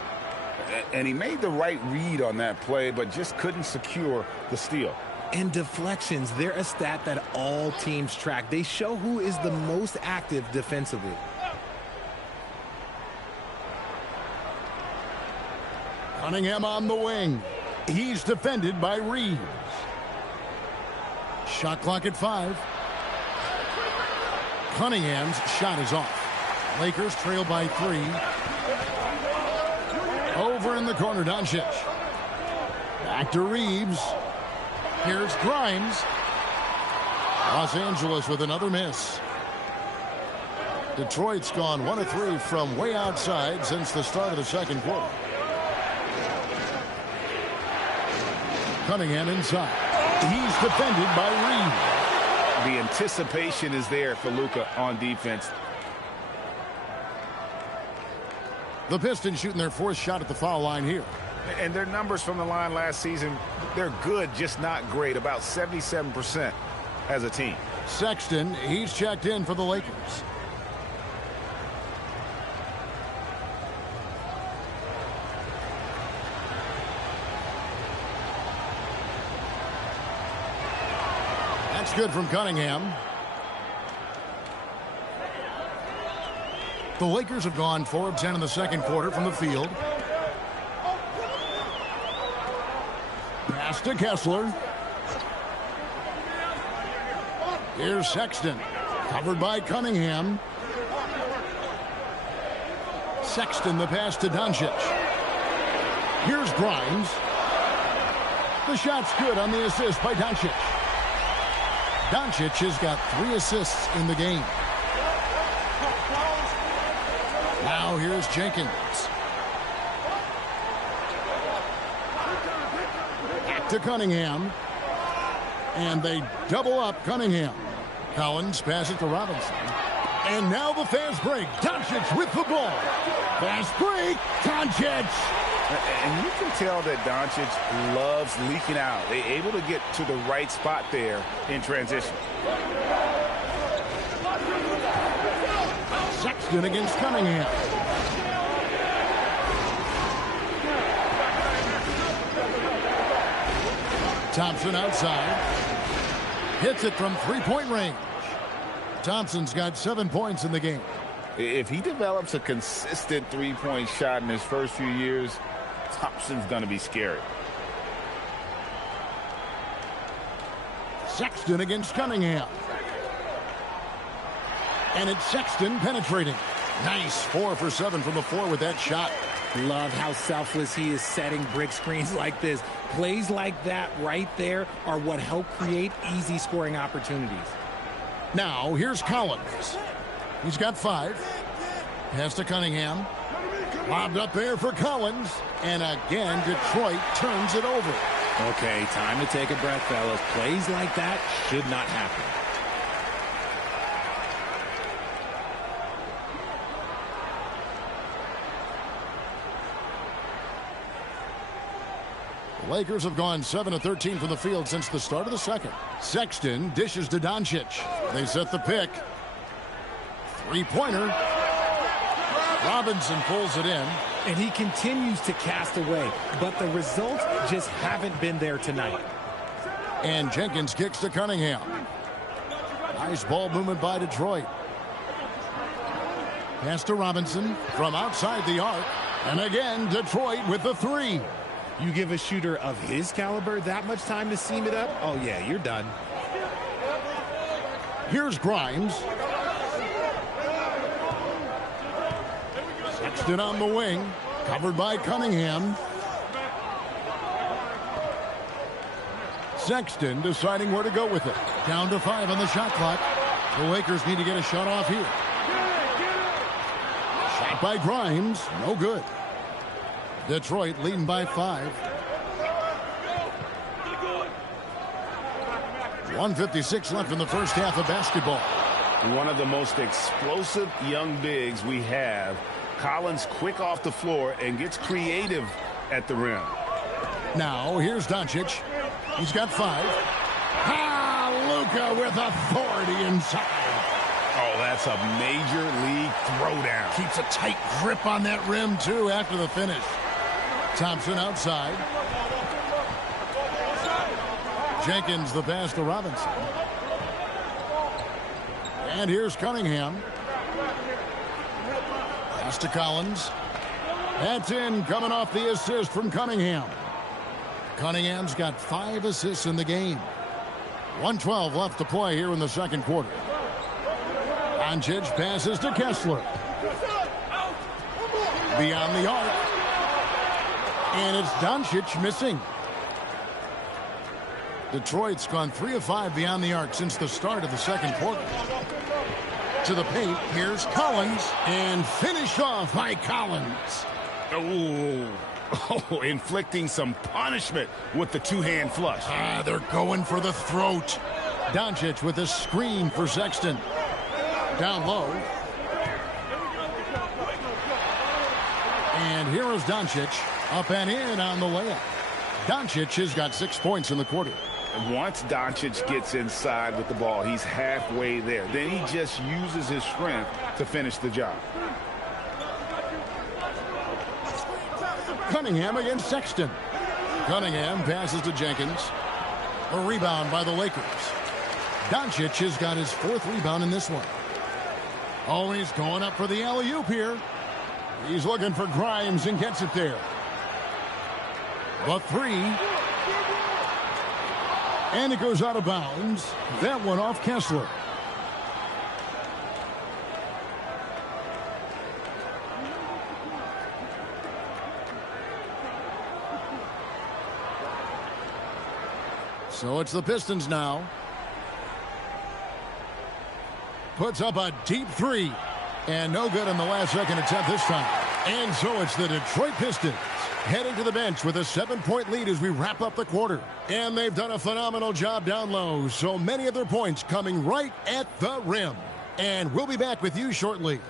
And he made the right read on that play, but just couldn't secure the steal. And deflections, they're a stat that all teams track. They show who is the most active defensively. Cunningham on the wing. He's defended by Reeves. Shot clock at 5. Cunningham's shot is off. Lakers trail by 3. Over in the corner, Doncic. Back to Reeves. Here's Grimes. Los Angeles with another miss. Detroit's gone 1 of 3 from way outside since the start of the second quarter. Cunningham inside. He's defended by Reeves. The anticipation is there for Luka on defense. The Pistons shooting their 4th shot at the foul line here. And their numbers from the line last season, they're good, just not great. About 77% as a team. Sexton, he's checked in for the Lakers. That's good from Cunningham. The Lakers have gone 4 of 10 in the second quarter from the field. Pass to Kessler. Here's Sexton. Covered by Cunningham. Sexton the pass to Doncic. Here's Grimes. The shot's good on the assist by Doncic. Doncic has got 3 assists in the game. Now here's Jenkins. Back to Cunningham. And they double up Cunningham. Collins passes to Robinson. And now the fast break. Doncic with the ball. Fast break. Doncic. And you can tell that Doncic loves leaking out. They're able to get to the right spot there in transition. Sexton against Cunningham. Thompson outside. Hits it from 3-point range. Thompson's got 7 points in the game. If he develops a consistent 3-point shot in his first few years, Thompson's going to be scary. Sexton against Cunningham. And it's Sexton penetrating. Nice 4 for 7 from the floor with that shot. Love how selfless he is setting brick screens like this. Plays like that right there are what help create easy scoring opportunities. Now here's Collins. He's got 5. Pass to Cunningham. Lobbed up there for Collins. And again, Detroit turns it over. Okay, time to take a breath, fellas. Plays like that should not happen. The Lakers have gone 7 of 13 from the field since the start of the second. Sexton dishes to Doncic. They set the pick. 3-pointer. Robinson pulls it in. And he continues to cast away, but the results just haven't been there tonight. And Jenkins kicks to Cunningham. Nice ball movement by Detroit. Pass to Robinson from outside the arc. And again, Detroit with the 3. You give a shooter of his caliber that much time to seam it up? Oh, yeah, you're done. Here's Grimes. Sexton on the wing. Covered by Cunningham. Sexton deciding where to go with it. Down to 5 on the shot clock. The Lakers need to get a shot off here. Shot by Grimes. No good. Detroit leading by 5. 1:56 left in the first half of basketball. One of the most explosive young bigs we have. Collins quick off the floor and gets creative at the rim. Now here's Doncic. He's got 5. Luka with authority inside. Oh, that's a major league throwdown. Keeps a tight grip on that rim too after the finish. Thompson outside. Jenkins the pass to Robinson. And here's Cunningham. Pass to Collins. That's in, coming off the assist from Cunningham. Cunningham's got 5 assists in the game. 1:12 left to play here in the second quarter. Doncic passes to Kessler. Beyond the arc. And it's Doncic missing. Detroit's gone 3 of 5 beyond the arc since the start of the second quarter. To the paint, here's Collins, and finished off by Collins. Oh, inflicting some punishment with the two-hand flush. They're going for the throat. Doncic with a screen for Sexton. Down low. And here is Doncic, up and in on the layup. Doncic has got 6 points in the quarter. Once Doncic gets inside with the ball, he's halfway there. Then he just uses his strength to finish the job. Cunningham against Sexton. Cunningham passes to Jenkins. A rebound by the Lakers. Doncic has got his 4th rebound in this one. Oh, he's going up for the alley-oop here. He's looking for Grimes and gets it there. The 3. And it goes out of bounds. That one off Kessler. So it's the Pistons now. Puts up a deep 3. And no good in the last second attempt this time. And so it's the Detroit Pistons heading to the bench with a 7-point lead as we wrap up the quarter. And they've done a phenomenal job down low. So many of their points coming right at the rim. And we'll be back with you shortly.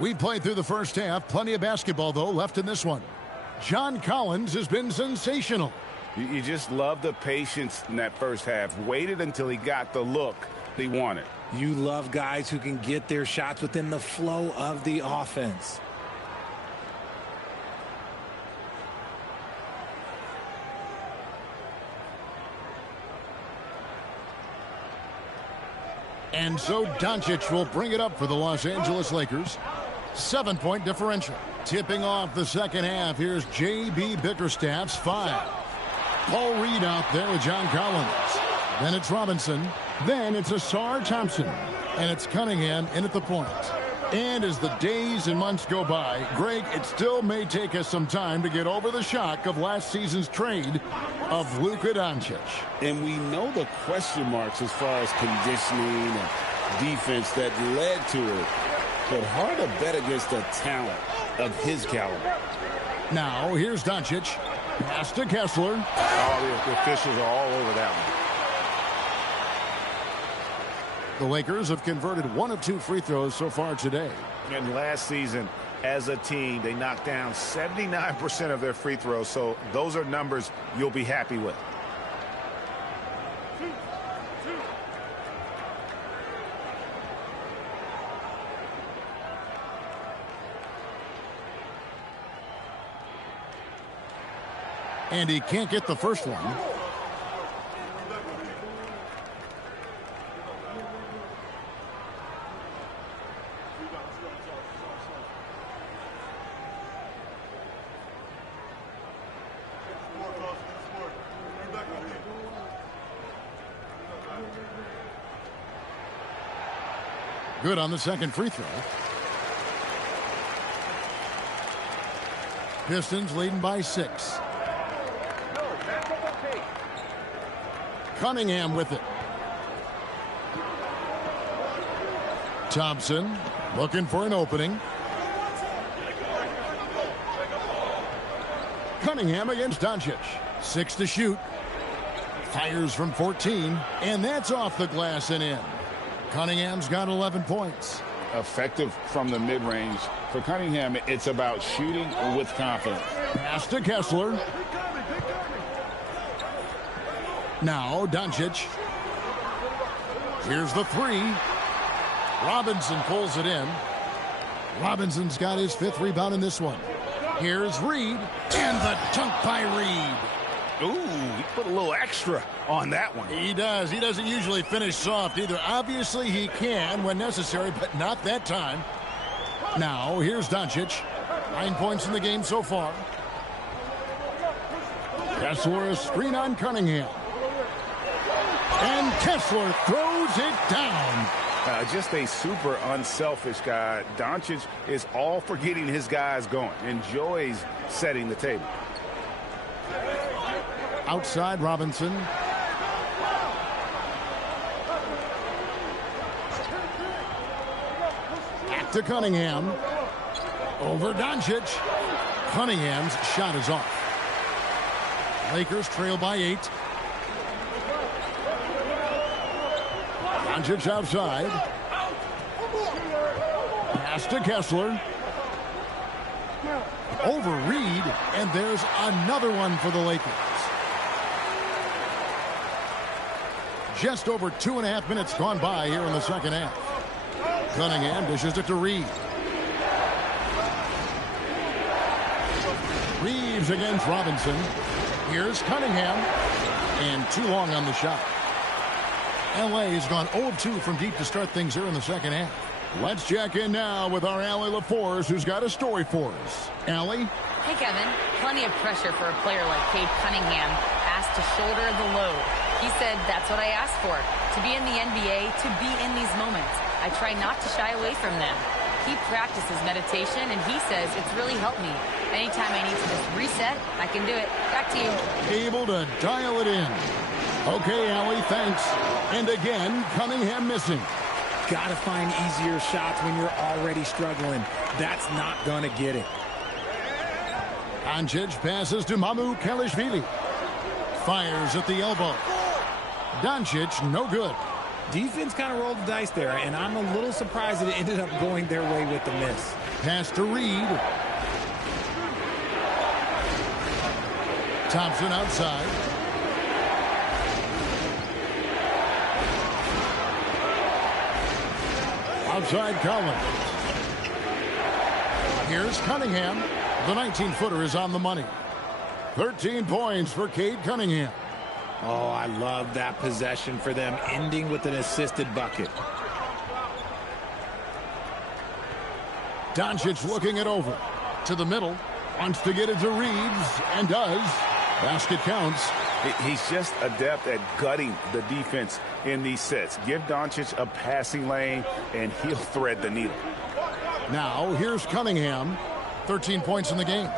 We played through the first half. Plenty of basketball, though, left in this one. John Collins has been sensational. You just love the patience in that first half. Waited until he got the look he wanted. You love guys who can get their shots within the flow of the offense. And so Doncic will bring it up for the Los Angeles Lakers. 7-point differential. Tipping off the second half, here's J.B. Bickerstaff's 5. Paul Reed out there with John Collins. Then it's Robinson. Then it's Asar Thompson. And it's Cunningham in at the point. And as the days and months go by, Greg, it still may take us some time to get over the shock of last season's trade of Luka Doncic. And we know the question marks as far as conditioning and defense that led to it. But hard to bet against a talent of his caliber. Now, here's Doncic. Pass to Kessler. Oh, the officials are all over that one. The Lakers have converted 1 of 2 free throws so far today. And last season, as a team, they knocked down 79% of their free throws. So those are numbers you'll be happy with. And he can't get the first one. Good on the second free throw. Pistons leading by 6. Cunningham with it. Thompson looking for an opening. Cunningham against Doncic. 6 to shoot. Fires from 14, and that's off the glass and in. Cunningham's got 11 points. Effective from the mid-range. For Cunningham, it's about shooting with confidence. Pass to Kessler. Now Doncic. Here's the 3. Robinson pulls it in. Robinson's got his 5th rebound in this one. Here's Reed, and the dunk by Reed. Ooh, he put a little extra on that one. He does. He doesn't usually finish soft either. Obviously, he can when necessary, but not that time. Now, here's Doncic. 9 points in the game so far. Kessler, a screen on Cunningham. And Kessler throws it down. Just a super unselfish guy. Doncic is all for getting his guys going. Enjoys setting the table. Outside Robinson. Back to Cunningham. Over Doncic. Cunningham's shot is off. Lakers trail by 8. Doncic outside. Pass to Kessler. Over Reed, and there's another one for the Lakers. Just over 2.5 minutes gone by here in the second half. Cunningham dishes it to Reed. Reeves against Robinson. Here's Cunningham, and too long on the shot. LA has gone 0-2 from deep to start things here in the second half. Let's check in now with our Allie LaForce, who's got a story for us. Allie? Hey, Kevin. Plenty of pressure for a player like Cade Cunningham, asked to shoulder the load. He said, that's what I asked for, to be in the NBA, to be in these moments. I try not to shy away from them. He practices meditation, and he says it's really helped me. Anytime I need to just reset, I can do it. Back to you. Able to dial it in. Okay, Allie, thanks. And again, Cunningham missing. Got to find easier shots when you're already struggling. That's not going to get it. Doncic passes to Mamu Kelishvili. Fires at the elbow. Doncic, no good. Defense kind of rolled the dice there, and I'm a little surprised that it ended up going their way with the miss. Pass to Reed. Thompson outside. Outside Collins. Here's Cunningham. The 19-footer is on the money. 13 points for Cade Cunningham. Oh, I love that possession for them, ending with an assisted bucket. Doncic looking it over. To the middle. Wants to get it to Reeves, and does. Basket counts. He's just adept at gutting the defense in these sets. Give Doncic a passing lane, and he'll thread the needle. Now, here's Cunningham. 13 points in the game.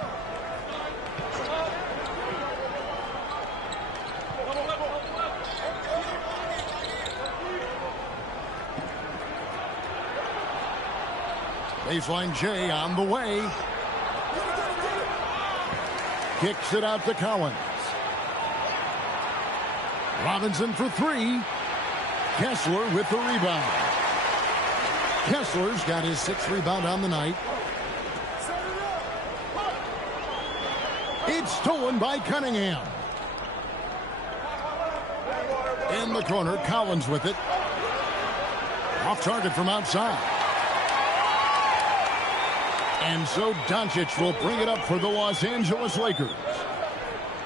Baseline J on the way. Kicks it out to Collins. Robinson for 3. Kessler with the rebound. Kessler's got his 6th rebound on the night. It's stolen by Cunningham. In the corner, Collins with it. Off target from outside. And so Doncic will bring it up for the Los Angeles Lakers.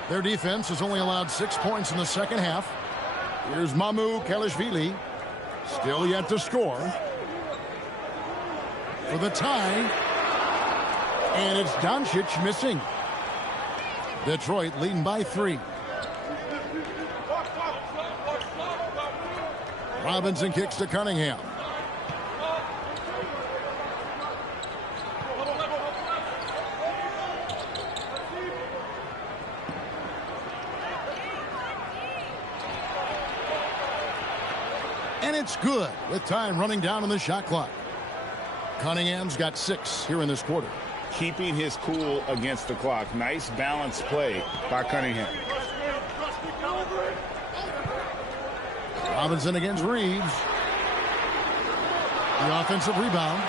Their defense has only allowed 6 points in the second half. Here's Mamu Kelishvili. Still yet to score. For the tie. And it's Doncic missing. Detroit leading by 3. Robinson kicks to Cunningham. And it's good with time running down on the shot clock. Cunningham's got 6 here in this quarter. Keeping his cool against the clock. Nice balanced play by Cunningham. Robinson against Reeves. The offensive rebound.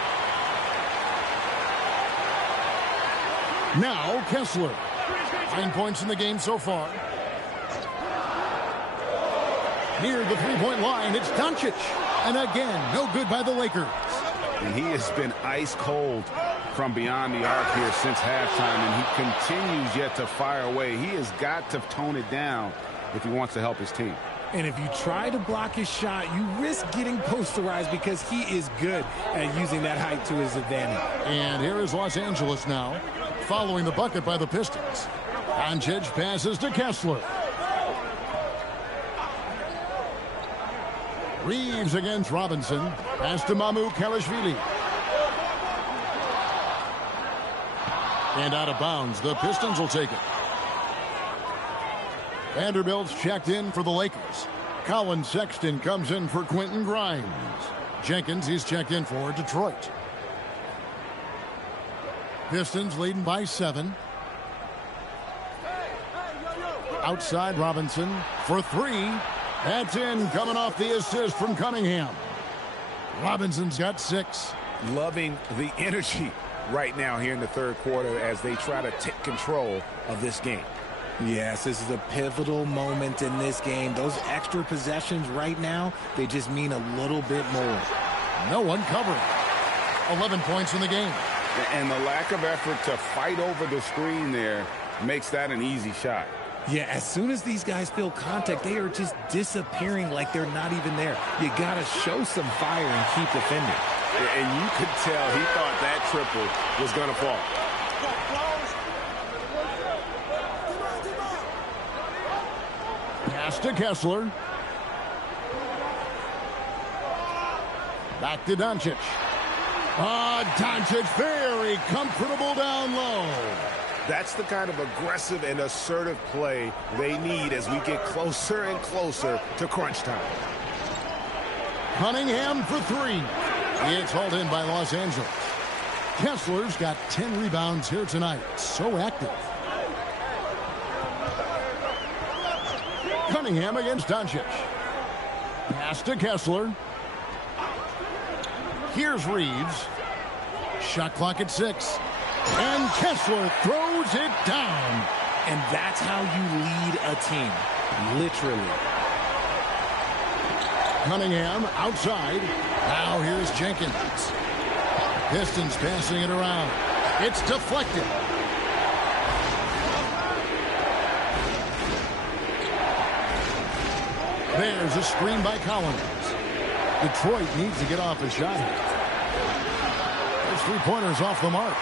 Now Kessler. 9 points in the game so far. Near the three-point line, it's Doncic. And again, no good by the Lakers. And he has been ice cold from beyond the arc here since halftime, and he continues yet to fire away. He has got to tone it down if he wants to help his team. And if you try to block his shot, you risk getting posterized because he is good at using that height to his advantage. And here is Los Angeles now, following the bucket by the Pistons. Doncic passes to Kessler. Reeves against Robinson. Pass to Mamu Kalashvili. And out of bounds. The Pistons will take it. Vanderbilt's checked in for the Lakers. Colin Sexton comes in for Quentin Grimes. Jenkins, he's checked in for Detroit. Pistons leading by 7. Outside Robinson for 3. That's in, coming off the assist from Cunningham. Robinson's got 6. Loving the energy right now here in the third quarter as they try to take control of this game. Yes, this is a pivotal moment in this game. Those extra possessions right now, they just mean a little bit more. No one covering. 11 points in the game. And the lack of effort to fight over the screen there makes that an easy shot. Yeah, as soon as these guys feel contact, they are just disappearing like they're not even there. You got to show some fire and keep defending. And you could tell he thought that triple was going to fall. Pass to Kessler. Back to Doncic. Doncic very comfortable down low. That's the kind of aggressive and assertive play they need as we get closer and closer to crunch time. Cunningham for 3. It's hauled in by Los Angeles. Kessler's got 10 rebounds here tonight. So active. Cunningham against Doncic. Pass to Kessler. Here's Reeves. Shot clock at 6. And Kessler throws it down. And that's how you lead a team. Literally. Cunningham outside. Now here's Jenkins. Pistons passing it around. It's deflected. There's a screen by Collins. Detroit needs to get off a shot here. There's 3-pointers off the mark.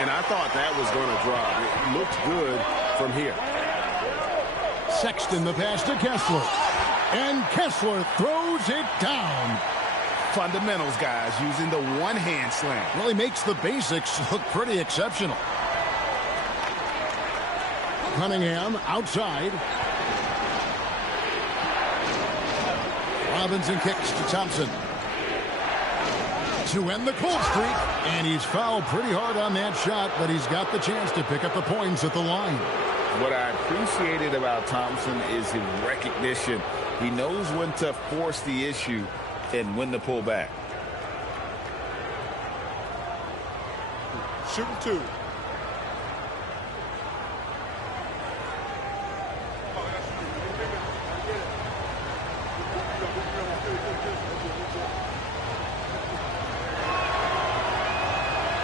And I thought that was going to drop. It looked good from here. Sexton the pass to Kessler. And Kessler throws it down. Fundamentals, guys, using the one-hand slam. Well, he makes the basics look pretty exceptional. Cunningham outside. Robinson kicks to Thompson. To end the cold streak. And he's fouled pretty hard on that shot, but he's got the chance to pick up the points at the line. What I appreciated about Thompson is his recognition. He knows when to force the issue and when to pull back. Shooting 2.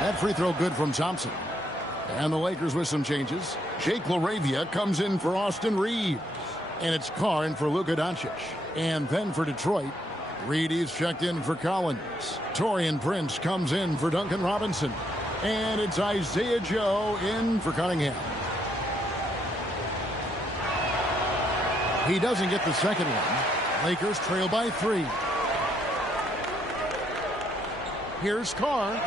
That free throw good from Thompson. And the Lakers with some changes. Jake LaRavia comes in for Austin Reeves. And it's Carr in for Luka Doncic. And then for Detroit, Reeves checked in for Collins. Taurean Prince comes in for Duncan Robinson. And it's Isaiah Joe in for Cunningham. He doesn't get the second one. Lakers trail by 3. Here's Carr.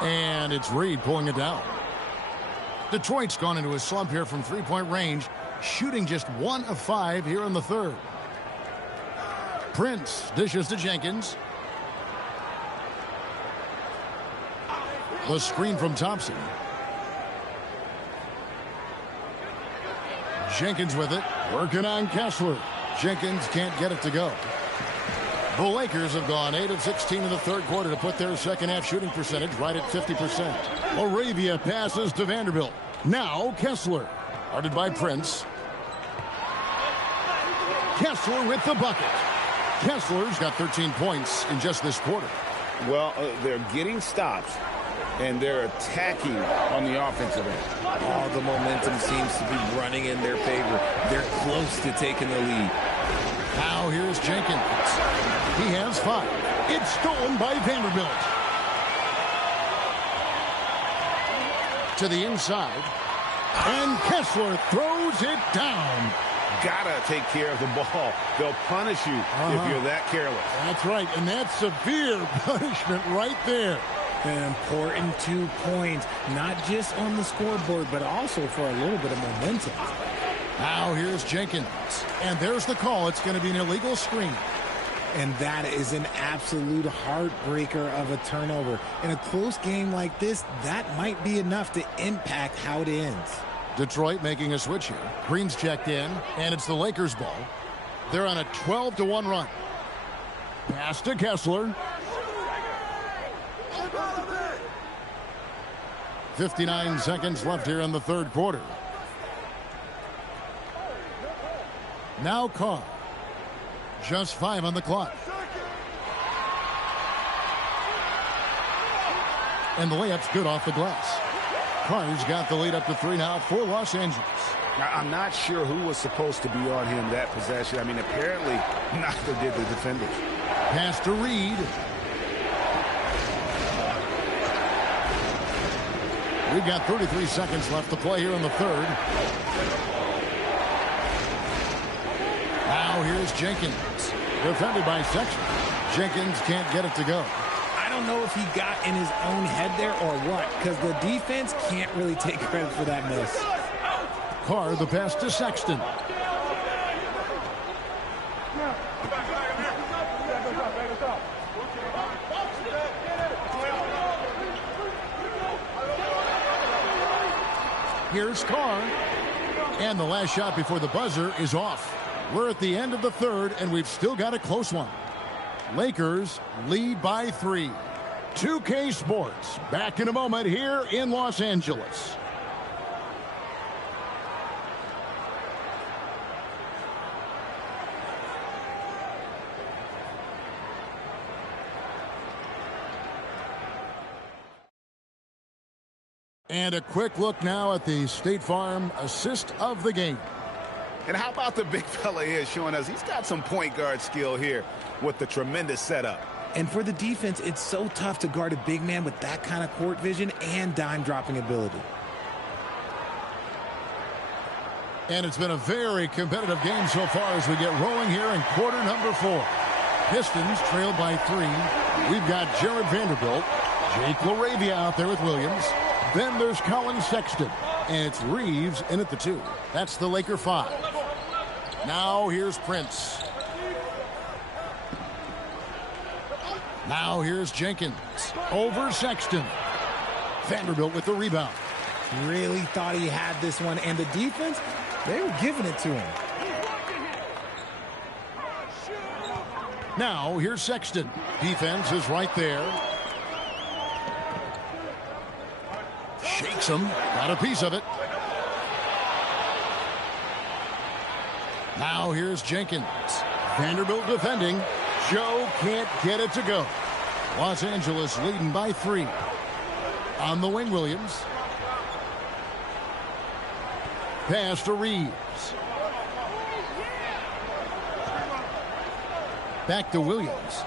And it's Reed pulling it down. Detroit's gone into a slump here from 3-point range, shooting just 1 of 5 here in the third. Prince dishes to Jenkins. The screen from Thompson. Jenkins with it. Working on Kessler. Jenkins can't get it to go. The Lakers have gone 8 of 16 in the third quarter to put their second half shooting percentage right at 50%. Moravia passes to Vanderbilt. Now Kessler. Guarded by Prince. Kessler with the bucket. Kessler's got 13 points in just this quarter. Well, they're getting stops, and they're attacking on the offensive end. All the momentum seems to be running in their favor. They're close to taking the lead. Now here's Jenkins. He has 5. It's stolen by Vanderbilt. To the inside. And Kessler throws it down. Gotta take care of the ball. They'll punish you if you're that careless. That's right, and that's severe punishment right there. An important 2 points, not just on the scoreboard, but also for a little bit of momentum. Now here's Jenkins, and there's the call. It's going to be an illegal screen. And that is an absolute heartbreaker of a turnover. In a close game like this, that might be enough to impact how it ends. Detroit making a switch here. Green's checked in, and it's the Lakers' ball. They're on a 12-1 run. Pass to Kessler. 59 seconds left here in the third quarter. Now Carr. Just 5 on the clock. And the layup's good off the glass. Carr's got the lead up to 3 now for Los Angeles. Now, I'm not sure who was supposed to be on him that possession. I mean, apparently neither did the defenders. Pass to Reed. We've got 33 seconds left to play here in the third. Now here's Jenkins. Defended by Sexton. Jenkins can't get it to go. I don't know if he got in his own head there or what, because the defense can't really take credit for that miss. Carr, the pass to Sexton. Here's Carr. And the last shot before the buzzer is off. We're at the end of the third, and we've still got a close one. Lakers lead by 3. 2K Sports back in a moment here in Los Angeles. And a quick look now at the State Farm assist of the game. And how about the big fella here showing us he's got some point guard skill here with the tremendous setup. And for the defense, it's so tough to guard a big man with that kind of court vision and dime dropping ability. And it's been a very competitive game so far as we get rolling here in quarter number 4. Pistons trailed by 3. We've got Jared Vanderbilt, Jake LaRavia out there with Williams. Then there's Colin Sexton, and it's Reeves in at the 2. That's the Laker 5. Now here's Prince. Now here's Jenkins. Over Sexton. Vanderbilt with the rebound. Really thought he had this one, and the defense, they were giving it to him. Now here's Sexton. Defense is right there. Shakes him. Got a piece of it. Now here's Jenkins. Vanderbilt defending. Joe can't get it to go. Los Angeles leading by 3. On the wing, Williams. Pass to Reeves. Back to Williams.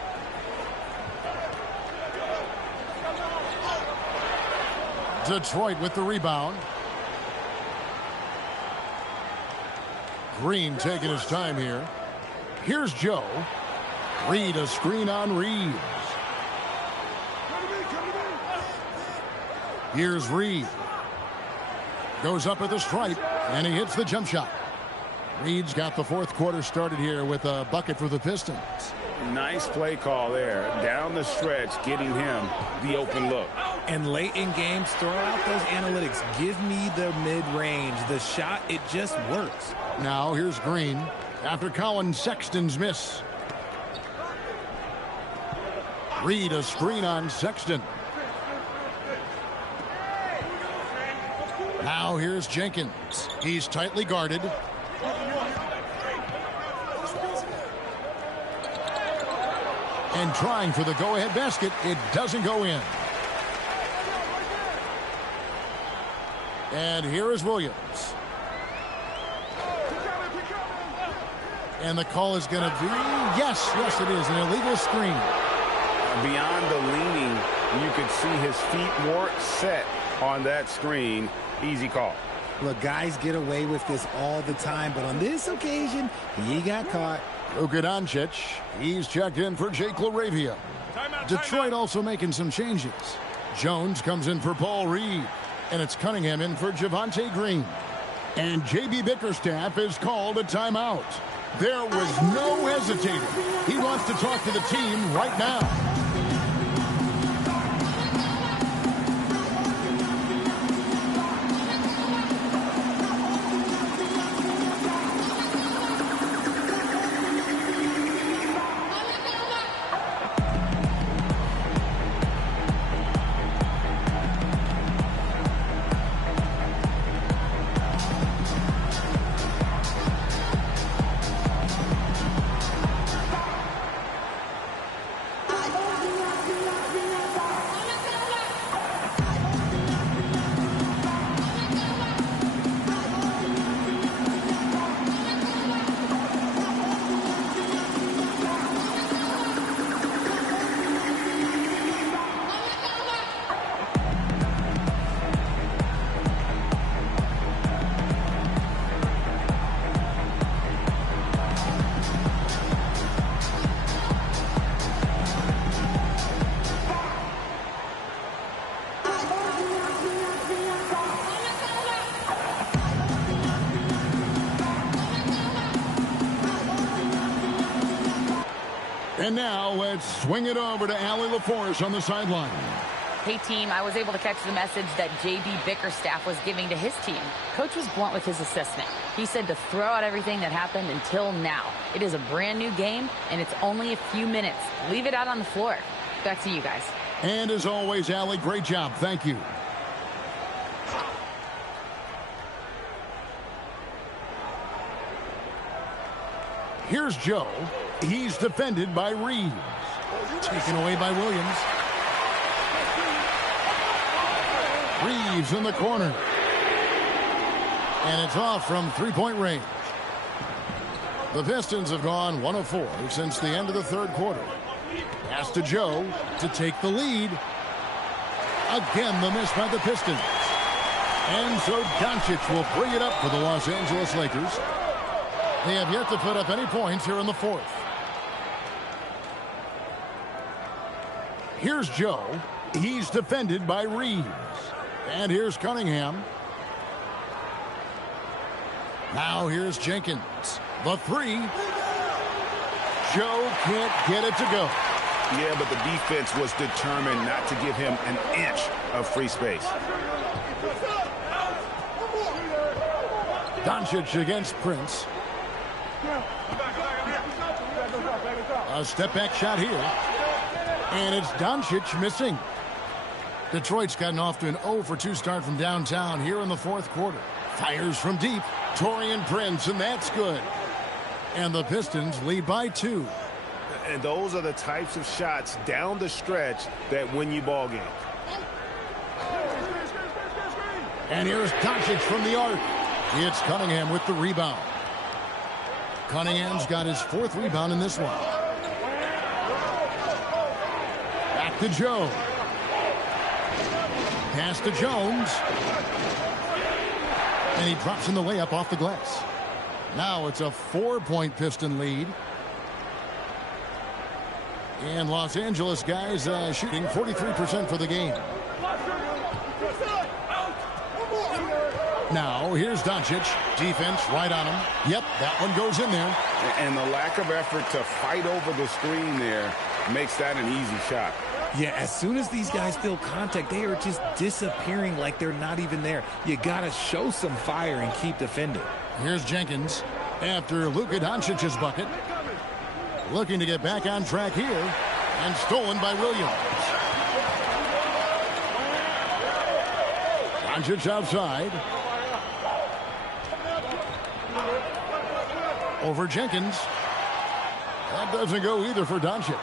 Detroit with the rebound. Green taking his time here. Here's Joe. Reed a screen on Reeves. Here's Reed. Goes up at the stripe, and he hits the jump shot. Reed's got the fourth quarter started here with a bucket for the Pistons. Nice play call there. Down the stretch, getting him the open look. And late in games, throw out those analytics. Give me the mid-range. The shot, it just works. Now here's Green after Colin Sexton's miss. Reed a screen on Sexton. Now here's Jenkins. He's tightly guarded. And trying for the go-ahead basket. It doesn't go in. And here is Williams. And the call is going to be, yes, it is, an illegal screen. Beyond the leaning, you could see his feet more set on that screen. Easy call. Look, guys get away with this all the time, but on this occasion, he got caught. Luka Doncic, he's checked in for Jake LaRavia. Detroit also making some changes. Jones comes in for Paul Reed, and it's Cunningham in for Javonte Green. And J.B. Bickerstaff is called a timeout. There was no hesitating. He wants to talk to the team right now. And now let's swing it over to Allie LaForce on the sideline. Hey, team, I was able to catch the message that J.B. Bickerstaff was giving to his team. Coach was blunt with his assistant. He said to throw out everything that happened until now. It is a brand new game, and it's only a few minutes. Leave it out on the floor. Back to you guys. And as always, Allie, great job. Thank you. Here's Joe. He's defended by Reeves. Taken away by Williams. Reeves in the corner. And it's off from three-point range. The Pistons have gone 1 of 4 since the end of the third quarter. Pass to Joe to take the lead. Again, the miss by the Pistons. And so Doncic will bring it up for the Los Angeles Lakers. They have yet to put up any points here in the fourth. Here's Joe. He's defended by Reeves. And here's Cunningham. Now here's Jenkins. The three. Joe can't get it to go. Yeah, but the defense was determined not to give him an inch of free space. Doncic against Prince. A step-back shot here. And it's Doncic missing. Detroit's gotten off to an 0 for 2 start from downtown here in the fourth quarter. Fires from deep. Taurean Prince, and that's good. And the Pistons lead by 2. And those are the types of shots down the stretch that win you ball games. And here's Doncic from the arc. It's Cunningham with the rebound. Cunningham's got his 4th rebound in this one. Back to Joe. Pass to Jones. And he drops in the layup off the glass. Now it's a 4-point Piston lead. And Los Angeles guys shooting 43% for the game. Now, here's Doncic. Defense right on him. Yep, that one goes in there. And the lack of effort to fight over the screen there makes that an easy shot. Yeah, as soon as these guys feel contact, they are just disappearing like they're not even there. You got to show some fire and keep defending. Here's Jenkins after Luka Doncic's bucket. Looking to get back on track here. And stolen by Williams. Doncic outside. Over Jenkins. That doesn't go either for Doncic.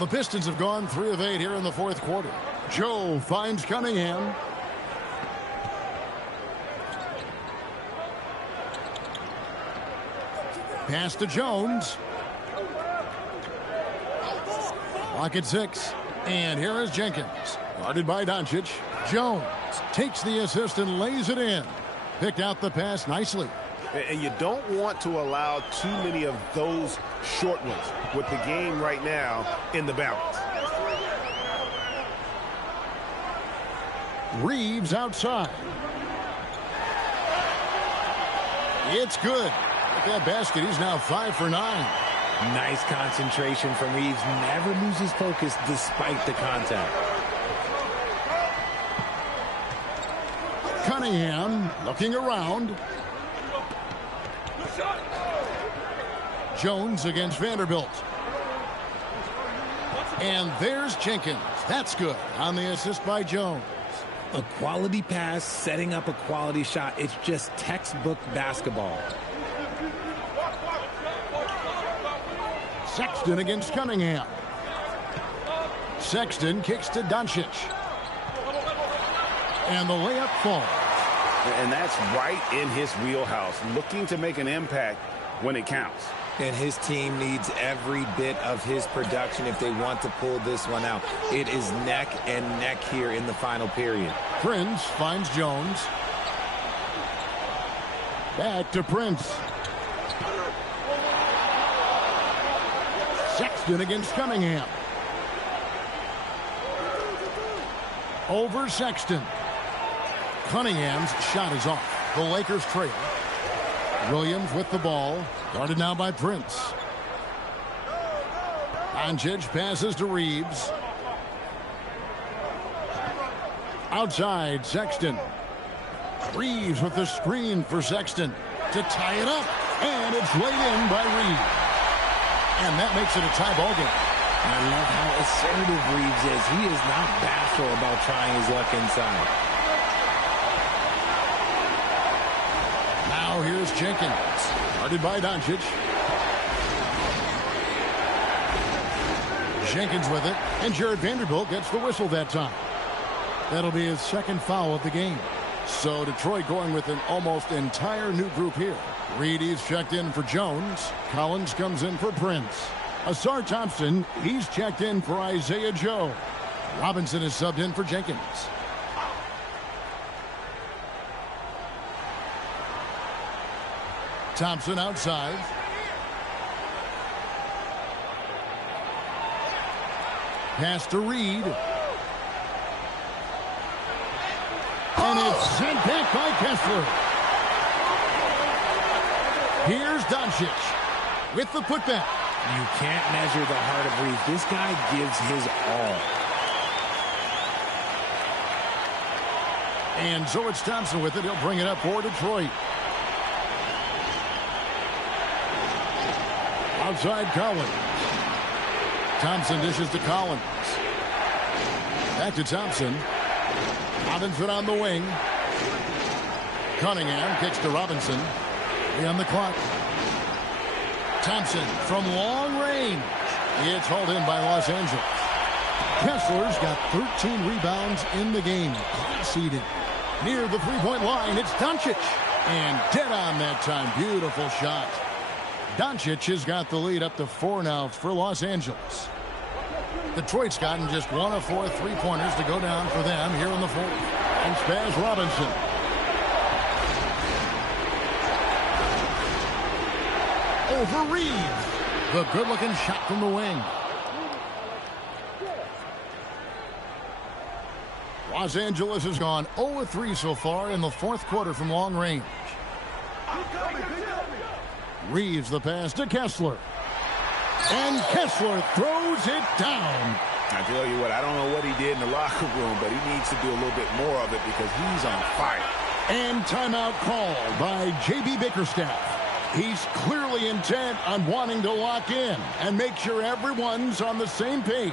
The Pistons have gone 3 of 8 here in the fourth quarter. Joe finds Cunningham. Pass to Jones. Clock at 6. And here is Jenkins. Guarded by Doncic. Jones takes the assist and lays it in. Picked out the pass nicely. And you don't want to allow too many of those short ones with the game right now in the balance. Reeves outside. It's good. With that basket, he's now 5 for 9. Nice concentration from Reeves. Never loses focus despite the contact. Cunningham looking around. Jones against Vanderbilt. And there's Jenkins. That's good on the assist by Jones. A quality pass, setting up a quality shot. It's just textbook basketball. Sexton against Cunningham. Sexton kicks to Doncic. And the layup falls. And that's right in his wheelhouse, looking to make an impact when it counts. And his team needs every bit of his production if they want to pull this one out. It is neck and neck here in the final period. Prince finds Jones. Back to Prince. Sexton against Cunningham. Over Sexton. Cunningham's shot is off. The Lakers trail. Williams with the ball. Guarded now by Prince. Doncic passes to Reeves. Outside, Sexton. Reeves with the screen for Sexton to tie it up. And it's laid in by Reeves. And that makes it a tie ball game. I love how assertive Reeves is. He is not bashful about trying his luck inside. Now here's Jenkins. Guarded by Doncic. Jenkins with it. And Jared Vanderbilt gets the whistle that time. That'll be his second foul of the game. So Detroit going with an almost entire new group here. Reedy's checked in for Jones. Collins comes in for Prince. Asar Thompson, he's checked in for Isaiah Joe. Robinson is subbed in for Jenkins. Thompson outside. Pass to Reed. And it's sent back by Kessler. Here's Doncic with the putback. You can't measure the heart of Reeves. This guy gives his all. And so it's Thompson with it. He'll bring it up for Detroit. Outside Collins. Thompson dishes to Collins. Back to Thompson. Robinson on the wing. Cunningham kicks to Robinson. 3 on the clock. Thompson from long range. It's hauled in by Los Angeles. Kessler's got 13 rebounds in the game. Conceded. Near the three-point line, it's Doncic. And dead on that time. Beautiful shot. Doncic has got the lead up to 4 now for Los Angeles. Detroit's gotten just 1 of 4 three-pointers to go down for them here in the fourth. And Spaz Robinson. Over Reeves. The good-looking shot from the wing. Los Angeles has gone 0-3 so far in the fourth quarter from long range. Reeves the pass to Kessler. And Kessler throws it down. I tell you what, I don't know what he did in the locker room, but he needs to do a little bit more of it because he's on fire. And timeout called by J.B. Bickerstaff. He's clearly intent on wanting to lock in and make sure everyone's on the same page.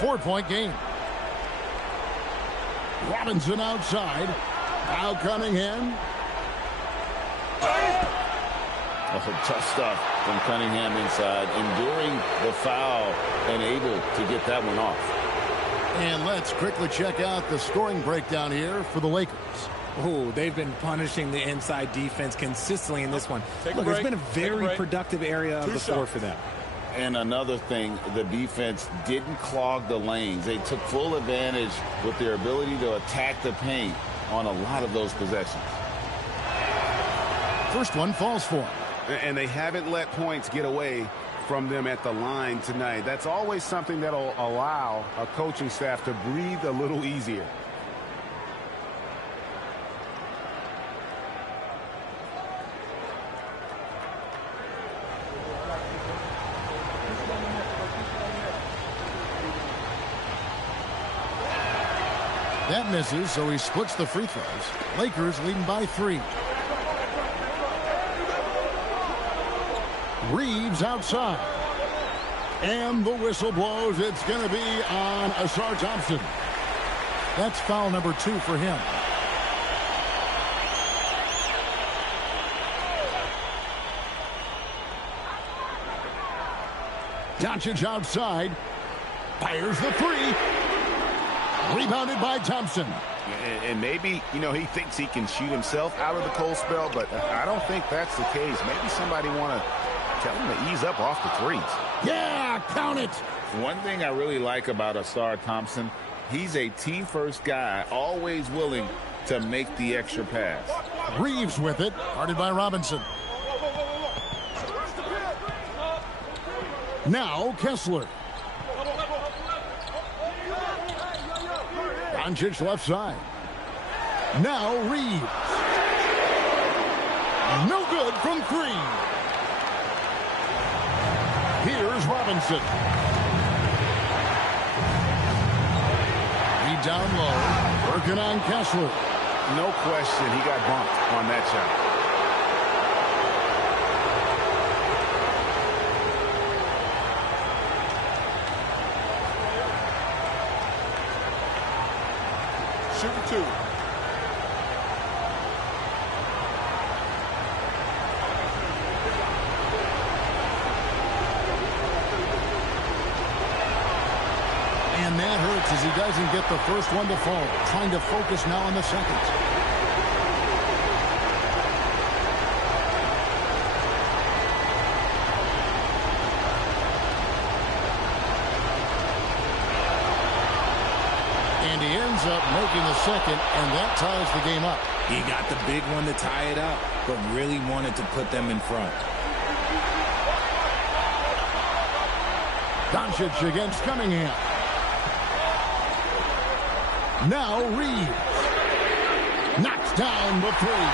Four-point game. Robinson outside. Now Cunningham. Oh, tough stuff from Cunningham inside, enduring the foul and able to get that one off. And let's quickly check out the scoring breakdown here for the Lakers. Oh, they've been punishing the inside defense consistently in this one. Look, it's been a very productive area of the floor for them. And another thing, the defense didn't clog the lanes. They took full advantage with their ability to attack the paint on a lot of those possessions. First one falls for them. And they haven't let points get away from them at the line tonight. That's always something that'll allow a coaching staff to breathe a little easier. That misses, so he splits the free throws. Lakers leading by 3. Reeves outside. And the whistle blows. It's going to be on Asar Thompson. That's foul number 2 for him. Doncic outside. Fires the 3. Rebounded by Thompson. And maybe, you know, he thinks he can shoot himself out of the cold spell, but I don't think that's the case. Maybe somebody want to tell him to ease up off the threes. Yeah, count it. One thing I really like about Asar Thompson, he's a team-first guy, always willing to make the extra pass. Reeves with it, guarded by Robinson. Now Kessler. Doncic left side. Now Reeves. No good from 3. Here's Robinson. He down low. Working on Kessler. No question he got bumped on that shot. Shooting 2. And that hurts as he doesn't get the first one to fall. Trying to focus now on the second. ends up making the second, and that ties the game up. He got the big one to tie it up, but really wanted to put them in front. Doncic against Cunningham. Now Reeves. Knocks down the three.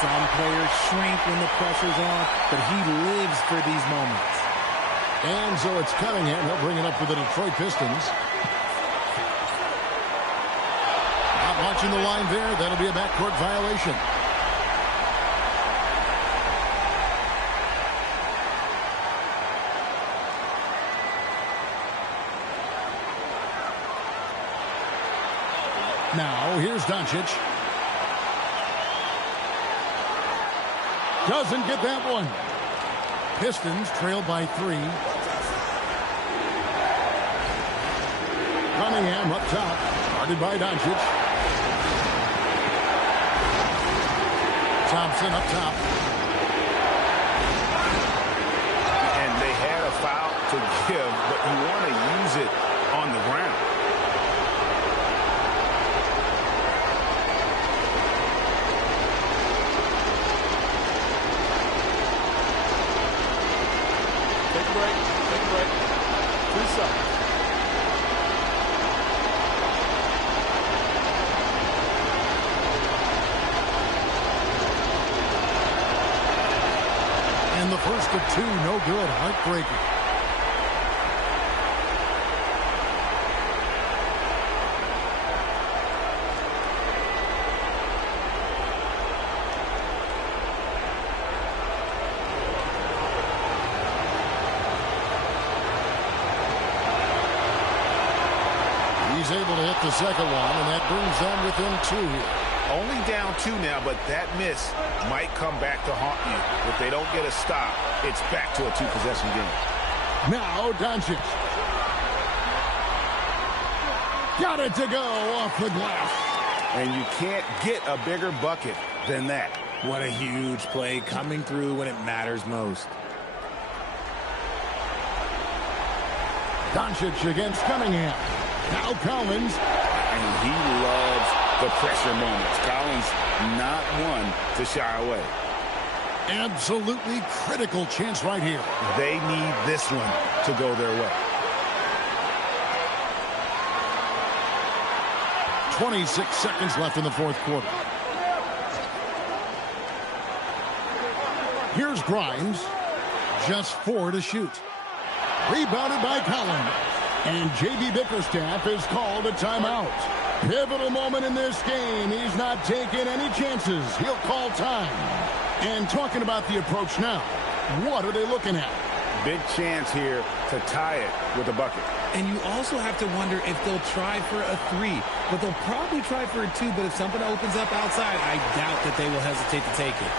Some players shrink when the pressure's on, but he lives for these moments. And so it's Cunningham. He'll bring it up for the Detroit Pistons. Not watching the line there. That'll be a backcourt violation. Now, here's Doncic. Doesn't get that one. Pistons trail by 3. Cunningham up top. Guarded by Doncic. Thompson up top. And they had a foul to give, but you want to use it on the ground. Take a break. Take a break. 3 seconds. And the first of 2, no good. Heartbreaking. He's able to hit the second one, and that brings them within 2 here. Only down 2 now, but that miss might come back to haunt you. If they don't get a stop, it's back to a 2-possession game. Now Doncic. Got it to go off the glass. And you can't get a bigger bucket than that. What a huge play coming through when it matters most. Doncic against Cunningham. Now Collins. And he loves the pressure moments. Collins not one to shy away. Absolutely critical chance right here. They need this one to go their way. 26 seconds left in the fourth quarter. Here's Grimes. Just 4 to shoot. Rebounded by Collins. And J.B. Bickerstaff is called a timeout. Pivotal moment in this game. He's not taking any chances. He'll call time. And talking about the approach now, what are they looking at? Big chance here to tie it with a bucket. And you also have to wonder if they'll try for a 3. But they'll probably try for a 2. But if something opens up outside, I doubt that they will hesitate to take it.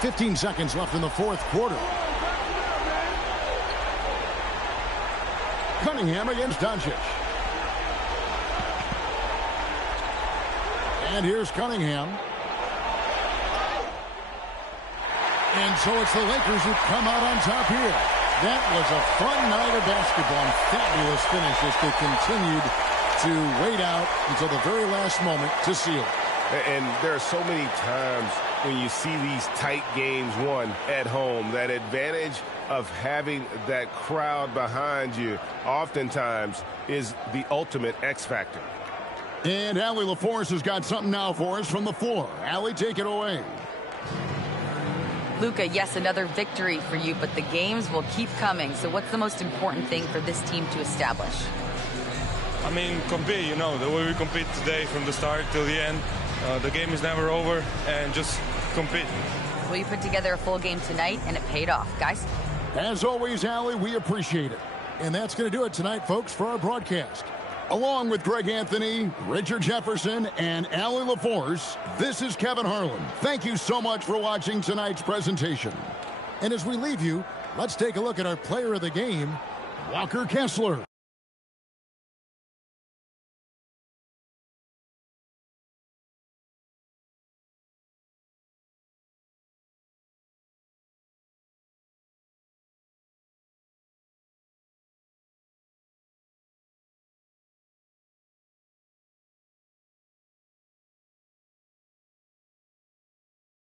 Fifteen seconds left in the fourth quarter. Cunningham against Doncic. And here's Cunningham. And so it's the Lakers who come out on top here. That was a fun night of basketball and fabulous finish as they continued to wait out until the very last moment to seal it. And there are so many times when you see these tight games won at home, that advantage of having that crowd behind you oftentimes is the ultimate X factor. And Allie LaForce has got something now for us from the floor. Allie, take it away. Luka, yes, another victory for you, but the games will keep coming. So what's the most important thing for this team to establish? I mean, compete, you know, the way we compete today from the start till the end. The game is never over, and just compete. Well, you put together a full game tonight, and it paid off, guys. As always, Allie, we appreciate it. And that's going to do it tonight, folks, for our broadcast. Along with Greg Anthony, Richard Jefferson, and Allie LaForce, this is Kevin Harlan. Thank you so much for watching tonight's presentation. And as we leave you, let's take a look at our player of the game, Walker Kessler.